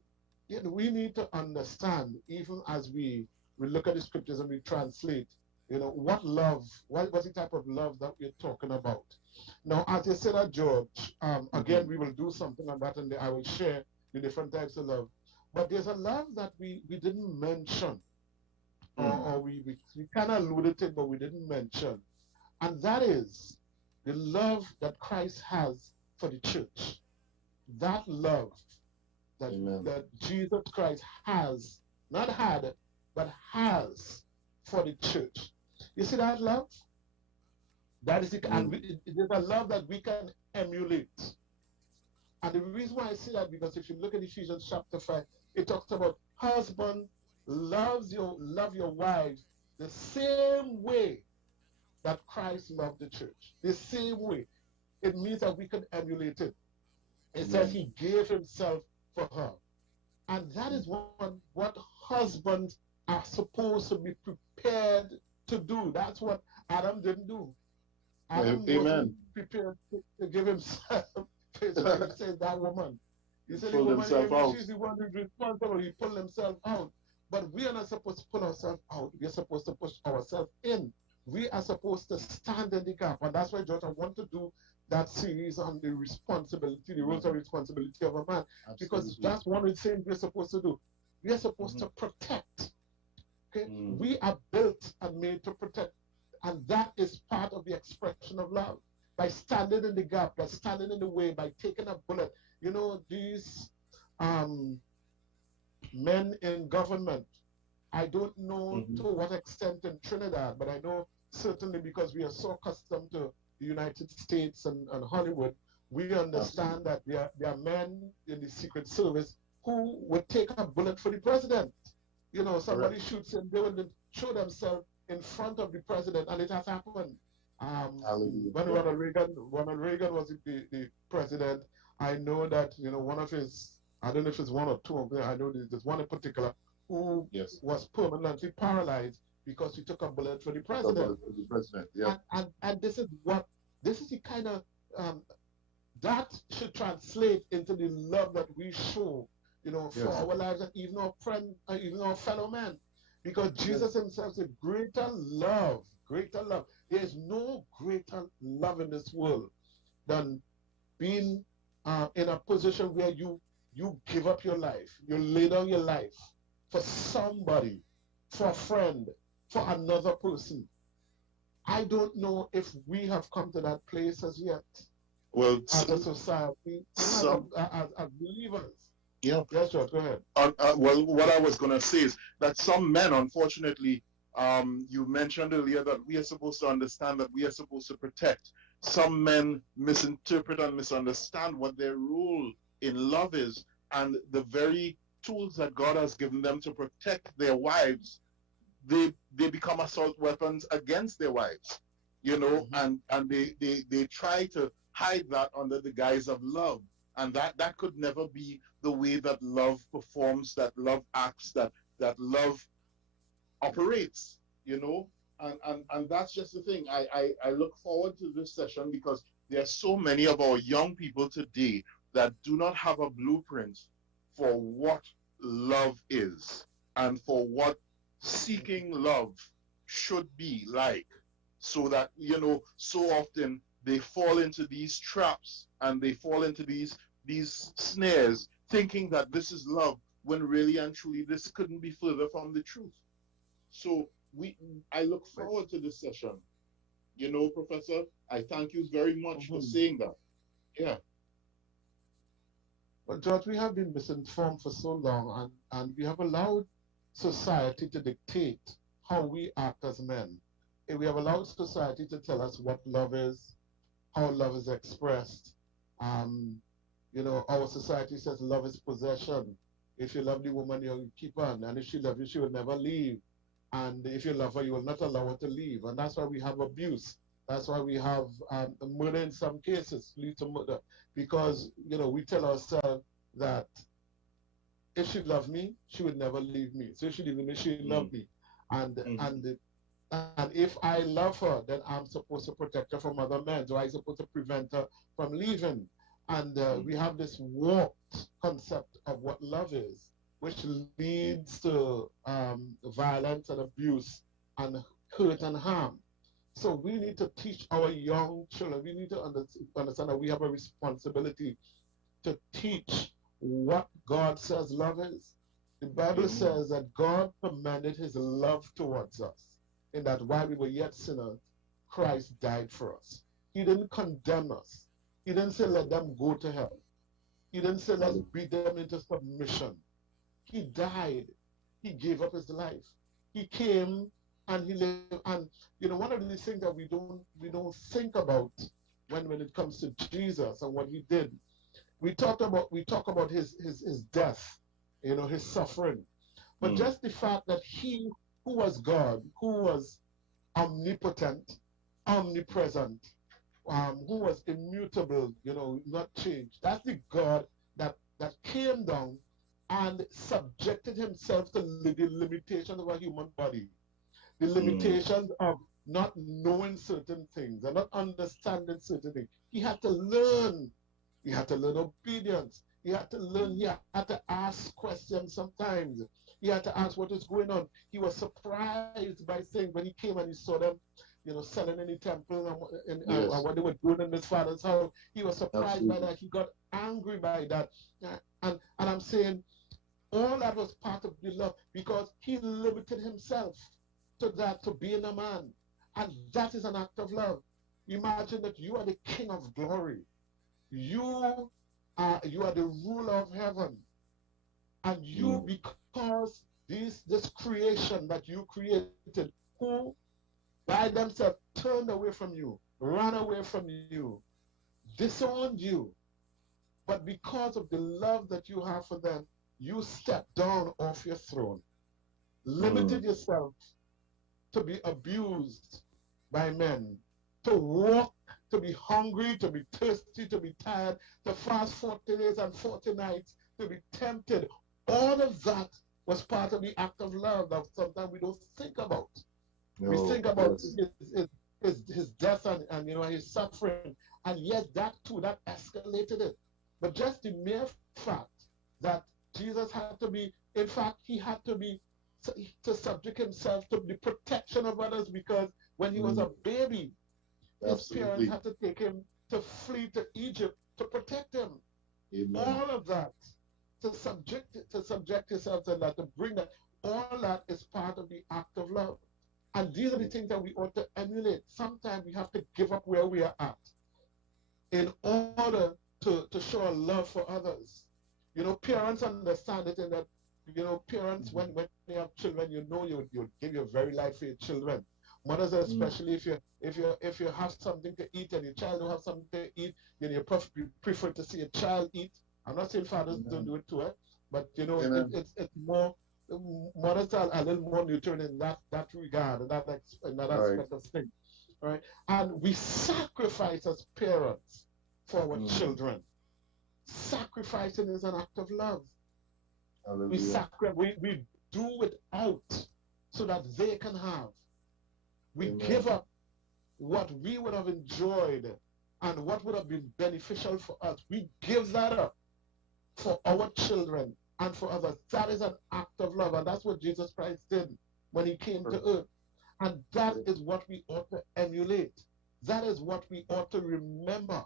we need to understand, even as we look at the scriptures and we translate, what love, what's the type of love that we're talking about. Now, as you said that, George, again, we will do something on that, and I will share the different types of love. But there's a love that we didn't mention or we kind of alluded to it, but we didn't mention. And that is the love that Christ has for the church. That love that Jesus Christ has, not had, but has for the church. You see that love? That is it, and it is a love that we can emulate. And the reason why I say that, because if you look at Ephesians chapter 5, it talks about husband love your wives the same way that Christ loved the church. The same way. It means that we can emulate it. It says he gave himself for her. And that is what husbands are supposed to be prepared to do. That's what Adam didn't do. Adam wasn't prepared to give himself. He said that woman. He said the woman, she's the one who's responsible. He pulled himself out. But we are not supposed to pull ourselves out. We are supposed to push ourselves in. We are supposed to stand in the gap. And that's why, George, I want to do that series on the responsibility, the roles and responsibility of a man. Absolutely. Because that's one of the things we're supposed to do. We are supposed to protect. Okay? We are built and made to protect. And that is part of the expression of love. By standing in the gap, by standing in the way, by taking a bullet. You know, these men in government, I don't know to what extent in Trinidad, but I know certainly because we are so accustomed to the United States and Hollywood, we understand that there are men in the Secret Service who would take a bullet for the president. You know, somebody shoots him, they would show themselves in front of the president, and it has happened. When Ronald Reagan was the president, I know that, you know, one of his, I don't know if it's one or two of them, I know there's one in particular who was permanently paralyzed because he took a bullet for the president. And this is the kind of, that should translate into the love that we show, you know, for our lives and even our friends, even our fellow men. Because Jesus himself said, greater love. There is no greater love in this world than being in a position where you give up your life, you lay down your life for somebody, for a friend, for another person. I don't know if we have come to that place as yet. Well, as a society, as believers. Yeah. Yes, sir, go ahead. Well, what I was going to say is that some men, unfortunately, you mentioned earlier that we are supposed to understand that we are supposed to protect. Some men misinterpret and misunderstand what their role in love is, and the very tools that God has given them to protect their wives, they become assault weapons against their wives, you know, and they try to hide that under the guise of love. And that could never be the way that love performs, that love acts, that love operates, you know. And that's just the thing. I look forward to this session because there are so many of our young people today that do not have a blueprint for what love is and for what seeking love should be like, so that, you know, so often they fall into these traps and they fall into these snares thinking that this is love, when really and truly this couldn't be further from the truth. So I look forward to this session. You know, Professor, I thank you very much for saying that. Yeah. Well, George, we have been misinformed for so long, and we have allowed society to dictate how we act as men. And we have allowed society to tell us what love is, how love is expressed. You know, our society says love is possession. If you love the woman, you'll keep her, and if she loves you, she will never leave. And if you love her, you will not allow her to leave. And that's why we have abuse. That's why we have murder in some cases, lead to murder. Because, you know, we tell ourselves that if she loved me, she would never leave me. So if she leave me, she loved me. And if I love her, then I'm supposed to protect her from other men. So I'm supposed to prevent her from leaving. And we have this warped concept of what love is, which leads to violence and abuse and hurt and harm. So we need to teach our young children, we need to understand that we have a responsibility to teach what God says love is. The Bible says that God commended his love towards us, in that while we were yet sinners, Christ died for us. He didn't condemn us. He didn't say, let them go to hell. He didn't say, let's beat them into submission. He died. He gave up his life. He came and he lived. And one of the things that we don't think about when it comes to Jesus and what he did. We talk about his death, his suffering. But just the fact that he who was God, who was omnipotent, omnipresent, who was immutable, not changed. That's the God that came down and subjected himself to the limitations of a human body, the limitations of not knowing certain things and not understanding certain things. He had to learn. He had to learn obedience. He had to learn. He had to ask questions sometimes. He had to ask what is going on. He was surprised by things when he came and he saw them, selling in the temple and what they were doing in his father's house. He was surprised by that. He got angry by that. And I'm saying all that was part of the love, because he limited himself to that, to being a man. And that is an act of love. Imagine that you are the King of glory. You are the ruler of heaven. And you, because this creation that you created, who by themselves turned away from you, ran away from you, disowned you, but because of the love that you have for them, you stepped down off your throne, limited yourself to be abused by men, to walk, to be hungry, to be thirsty, to be tired, to fast 40 days and 40 nights, to be tempted. All of that was part of the act of love that sometimes we don't think about. We think about his death and his suffering, and yet that too, that escalated it. But just the mere fact that Jesus had to be, in fact, he had to be to subject himself to the protection of others, because when he was a baby, his parents had to take him to flee to Egypt to protect him. All of that, to subject yourself to that, to bring that, all that is part of the act of love. And these are the things that we ought to emulate. Sometimes we have to give up where we are at in order to show a love for others. Parents understand it in that, parents, when they have children, you give your very life for your children. Mothers, especially if you have something to eat and your child don't have something to eat, you prefer to see a child eat. I'm not saying fathers don't do it too, but it's more, mothers are a little more nurturing in that regard, and that aspect of things. Right? And we sacrifice as parents for our children. Sacrificing is an act of love. We do without so that they can have. We give up what we would have enjoyed and what would have been beneficial for us. We give that up for our children and for others. That is an act of love, and that's what Jesus Christ did when he came to earth. And that is what we ought to emulate. That is what we ought to remember.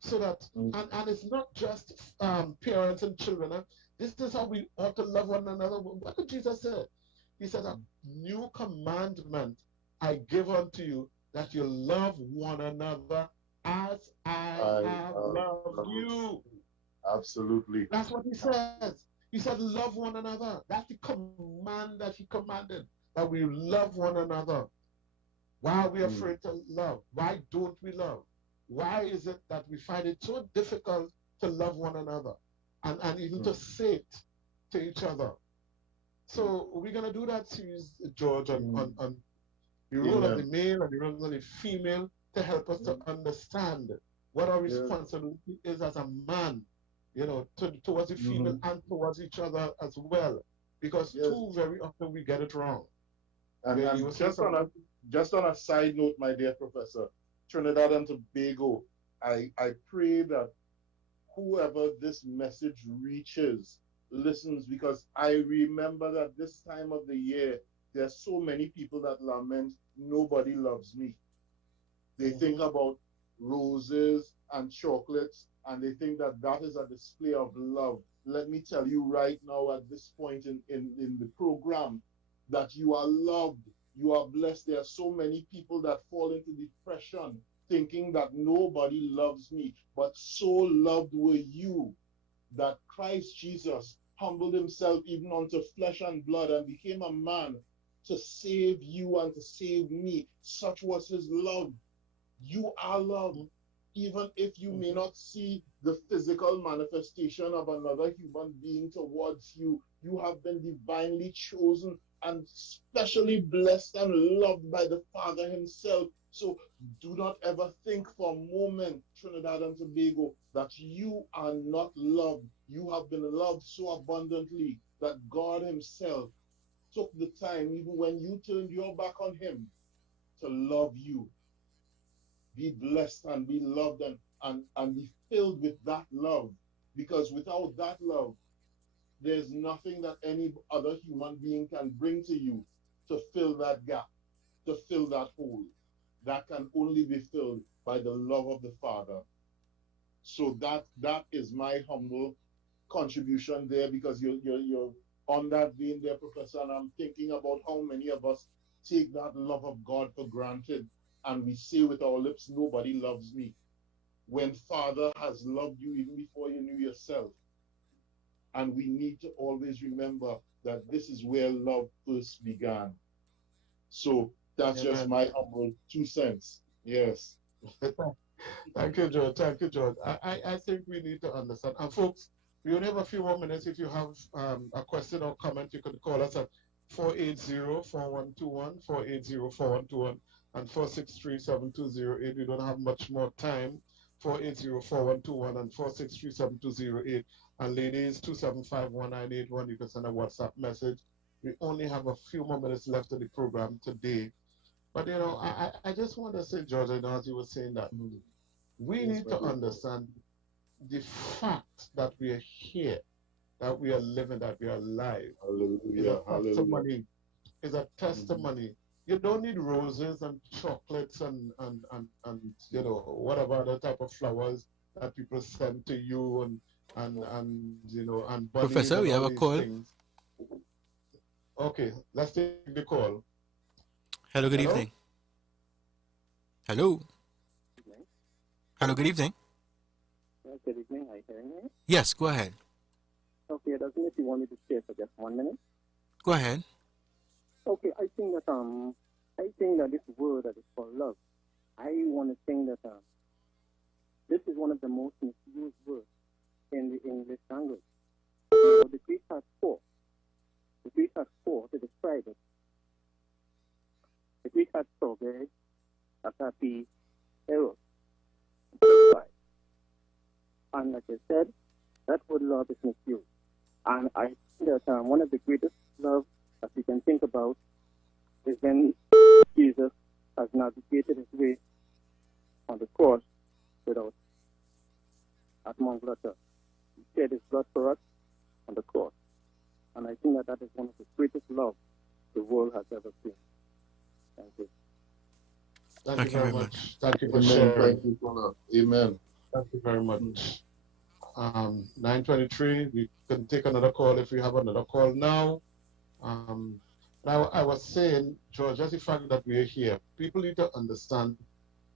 So that, and it's not just parents and children. This is how we ought to love one another. What did Jesus say? He said, a new commandment I give unto you, that you love one another as I have loved you. Absolutely. That's what he says. He said, love one another. That's the command that he commanded, that we love one another. Why are we afraid to love? Why don't we love? Why is it that we find it so difficult to love one another and even to say it to each other? So we're going to do that series, George, on the role of the male and the role of the female, to help us to understand what our responsibility is as a man, towards the female and towards each other as well. Because too very often we get it wrong. And just on a side note, my dear Professor, Trinidad and Tobago, I pray that whoever this message reaches listens, because I remember that this time of the year, there's so many people that lament, nobody loves me. They think about roses, and chocolates, and they think that that is a display of love. Let me tell you right now at this point in the program that you are loved, you are blessed. There are so many people that fall into depression thinking that nobody loves me, but so loved were you that Christ Jesus humbled himself even unto flesh and blood and became a man to save you and to save me. Such was his love. You are loved. Even if you may not see the physical manifestation of another human being towards you, you have been divinely chosen and specially blessed and loved by the Father himself. So do not ever think for a moment, Trinidad and Tobago, that you are not loved. You have been loved so abundantly that God himself took the time, even when you turned your back on him, to love you. Be blessed and be loved and be filled with that love. Because without that love, there's nothing that any other human being can bring to you to fill that gap, to fill that hole. That can only be filled by the love of the Father. So that is my humble contribution there, because you're on that vein there, Professor, and I'm thinking about how many of us take that love of God for granted, and we say with our lips, nobody loves me, when Father has loved you even before you knew yourself. And we need to always remember that this is where love first began. So that's just my humble 2 cents. Yes. Thank you, George. Thank you, George. I think we need to understand. And folks, we only have a few more minutes. If you have a question or comment, you can call us at 480-4121, 480-4121, and 463-7208. We don't have much more time. 480-4121 and 463-7208. And ladies, 275-1981. You can send a WhatsApp message. We only have a few more minutes left of the program today. But, you know, I just want to say, George, I know as you were saying that, we need to understand the fact that we are here, that we are living, that we are alive. Hallelujah. Testimony is a testimony. You don't need roses and chocolates and you know, whatever other type of flowers that people send to you and you know, and bunnies. Professor, we have a call. Things. Okay, let's take the call. Hello, good evening. Hello. Hello, good evening. Good evening, are you hearing me? Yes, go ahead. Okay, it doesn't if you want me to stay for just 1 minute. Go ahead. Okay, I think that this word that is called love, I want to think that this is one of the most misused words in the English language. You know, the Greek has four. The Greek has four to describe it. The Greek has storge, agape, eros. And like I said, that word love is misused. And I think that one of the greatest love that we can think about is when Jesus has navigated his way on the cross without at Mount Golgotha. He shed his blood for us on the cross. And I think that that is one of the greatest love the world has ever seen. Thank you. Thank you very much. Thank you for Amen. sharing. Thank you for that. Amen. Thank you very much. 9:23. We can take another call if we have another call now. Now I was saying, George, just the fact that we are here, people need to understand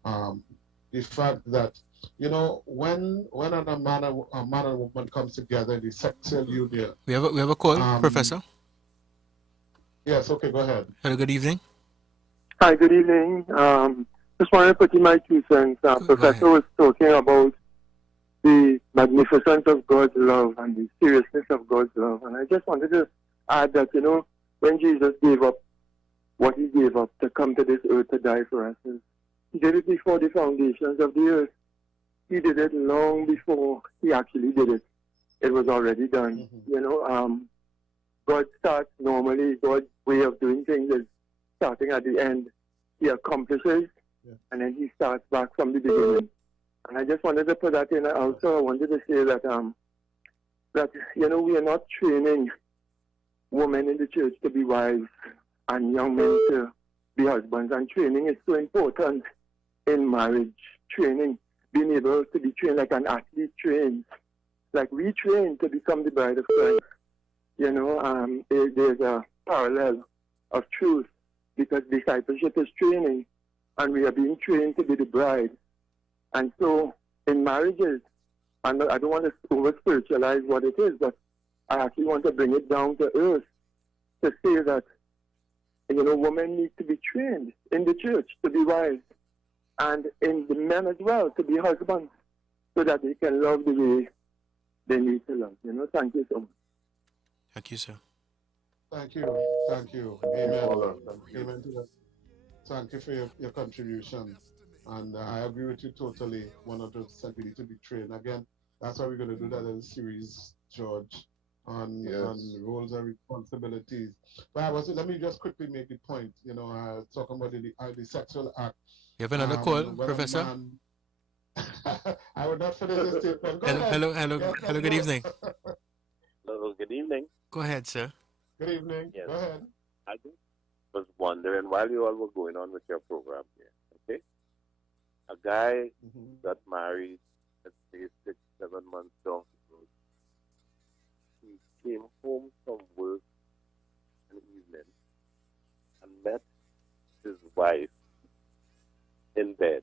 the fact that, you know, when a man and woman comes together in the sexual union. We have a call, Professor. Yes. Okay. Go ahead. Hello. Good evening. Hi. Good evening. Just wanted to put in my 2 cents. Professor was talking about the magnificence of God's love and the seriousness of God's love, and I just wanted to add that, you know, when Jesus gave up what he gave up to come to this earth to die for us, he did it before the foundations of the earth. He did it long before he actually did it. It was already done. You know, God starts normally, God's way of doing things is starting at the end. He accomplishes, and then he starts back from the beginning. And I just wanted to put that in. Also, I wanted to say that, that, you know, we are not training women in the church to be wives and young men to be husbands. And training is so important in marriage. Training. being able to be trained like an athlete trains. Like we train to become the bride of Christ. You know, there's a parallel of truth because discipleship is training and we are being trained to be the bride. And so in marriages, and I don't want to over spiritualize what it is, but I actually want to bring it down to earth to say that, you know, women need to be trained in the church to be wives and in the men as well to be husbands so that they can love the way they need to love. You know, thank you so much. Thank you, sir. Thank you. Thank you. Amen. Amen to that. Thank you for your contribution. And I agree with you totally, 100%. We need to be trained. Again, that's why we're going to do that as a series, George, on roles and responsibilities. But let me just quickly make a point, you know, talking about the sexual act. You have another call, Professor? I would not finish this statement. Hello, good evening. Hello, good evening. Go ahead, sir. Good evening. Yes. Go ahead. I just was wondering, while you all were going on with your program here, okay? A guy got married, let's say 6, 7 months down the road. He came home from work in the evening and met his wife in bed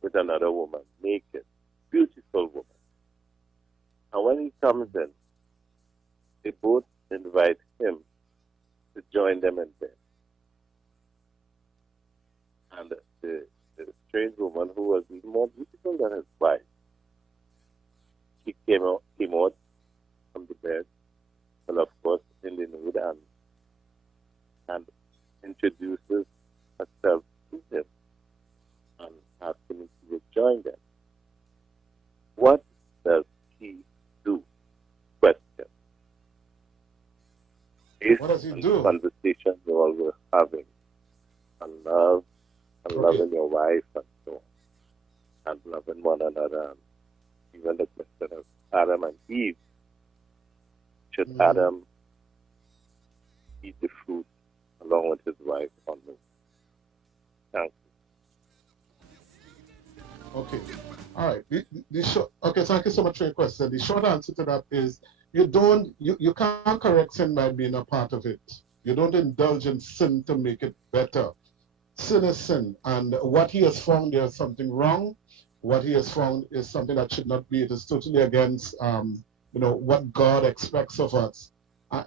with another woman, naked, beautiful woman. And when he comes in, they both invite him to join them in bed. And the strange woman, who was even more beautiful than his wife, she came out from the bed, well, of course, in the nude, and introduces herself to him and asking him to join them. What does he do? Question. What does he do? The conversations we all were having, and love, and loving your wife, and so on, and loving one another, and even the question of Adam and Eve. Should Adam eat the fruit along with his wife or no? Thank you. Okay. All right. Okay, thank you so much for your question. The short answer to that is you can't correct sin by being a part of it. You don't indulge in sin to make it better. Sin is sin, and what he has found, there's something wrong. What he has found is something that should not be. It is totally against what God expects of us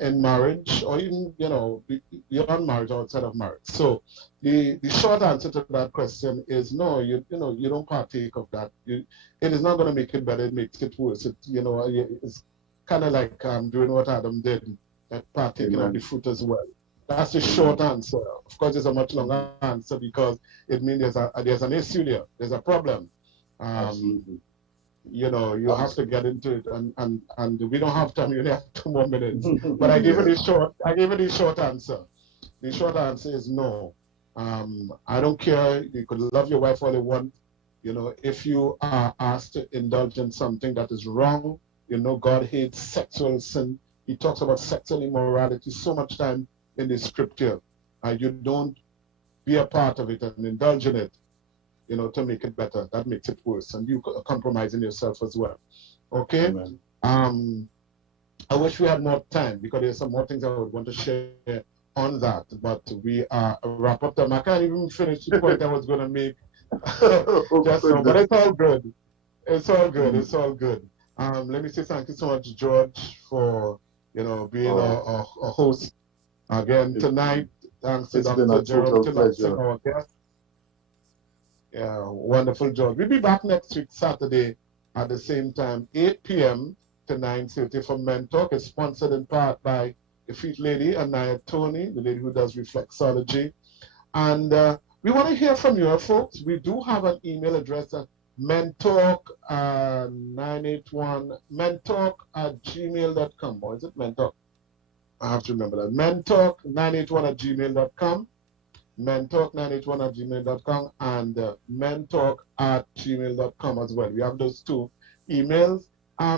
in marriage, or even beyond marriage, outside of marriage. So the short answer to that question is no. You don't partake of that. It is not going to make it better. It makes it worse. It's kind of like doing what Adam did, like partaking of the fruit as well. That's the short answer. Of course, there's a much longer answer because it means there's an issue there. There's a problem. You have to get into it, and we don't have time. We only have 2 more minutes. But I gave it the short answer. The short answer is no. I don't care. You could love your wife all you want. If you are asked to indulge in something that is wrong, God hates sexual sin. He talks about sexual immorality so much time in the scripture. You don't be a part of it and indulge in it, to make it better. That makes it worse. And you are compromising yourself as well. Okay? Amen. I wish we had more time because there's some more things I would want to share on that. But we are wrap up time. I can't even finish the point I was going to make just now. But it's all good. It's all good. It's all good. Let me say thank you so much, George, for being a host again tonight. Thanks to Dr. Jerome Teelucksingh, our guest. Yeah, wonderful job. We'll be back next week, Saturday, at the same time, 8 p.m. to 9:30 for Men Talk. It's sponsored in part by the Feet Lady, Anaya Tony, the lady who does reflexology. And we want to hear from you, folks. We do have an email address at mentalk981, mentalk@gmail.com. Or is it mentalk? I have to remember that. mentalk981@gmail.com. mentalk981@gmail.com and mentalk@gmail.com as well. We have those 2 emails.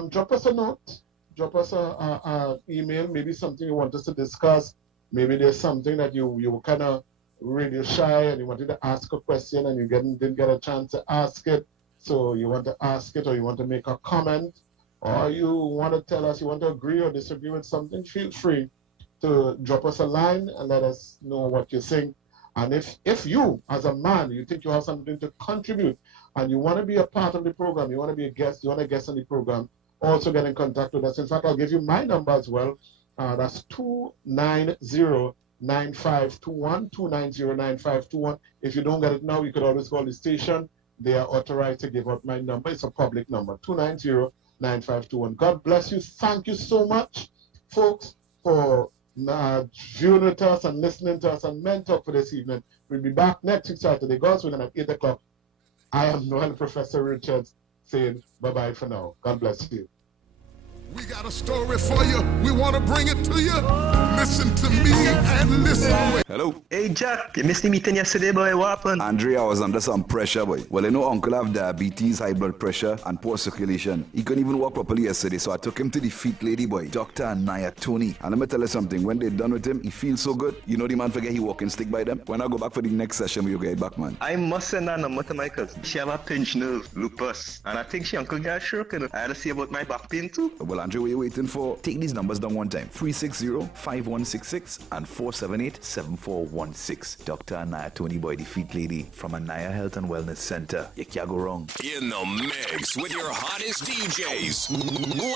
Drop us a note. Drop us an email. Maybe something you want us to discuss. Maybe there's something that you were kind of really shy and you wanted to ask a question and you didn't get a chance to ask it. So you want to ask it, or you want to make a comment, or you want to tell us you want to agree or disagree with something, feel free to drop us a line and let us know what you think. And if you, as a man, you think you have something to contribute and you want to be a part of the program, you want to be a guest, you want to guest on the program, also get in contact with us. In fact, I'll give you my number as well. That's 290-9521, 290-9521. If you don't get it now, you could always call the station. They are authorized to give out my number. It's a public number, 290-9521. God bless you. Thank you so much, folks, for viewing with us and listening to us and Men Talk for this evening. We'll be back next week Saturday, God's willing, at 8 o'clock. I am Noel Professor Richards saying bye-bye for now. God bless you. We got a story for you. We want to bring it to you. Listen to me and listen. Hello. Hey Jack, you missed the meeting yesterday, boy. What happened? Andrea was under some pressure, boy. Well, you know, Uncle have diabetes, high blood pressure, and poor circulation. He couldn't even walk properly yesterday, so I took him to the feet lady, boy, Dr. Tony. And let me tell you something, when they're done with him, he feels so good. You know the man forget he walking stick by them. When I go back for the next session, we'll get back, man. I must send that number to my cousin. She have a pinched nerve, lupus. And I think she uncle got stroke, you know. I had to see about my back pain too. Well, Andrea, what are you waiting for? Take these numbers down one time. 360-5166 and 478-7416. Dr. Anaya Tony, boy, the feet lady from Anaya Health and Wellness Center. You can't go wrong. In the mix with your hottest DJs.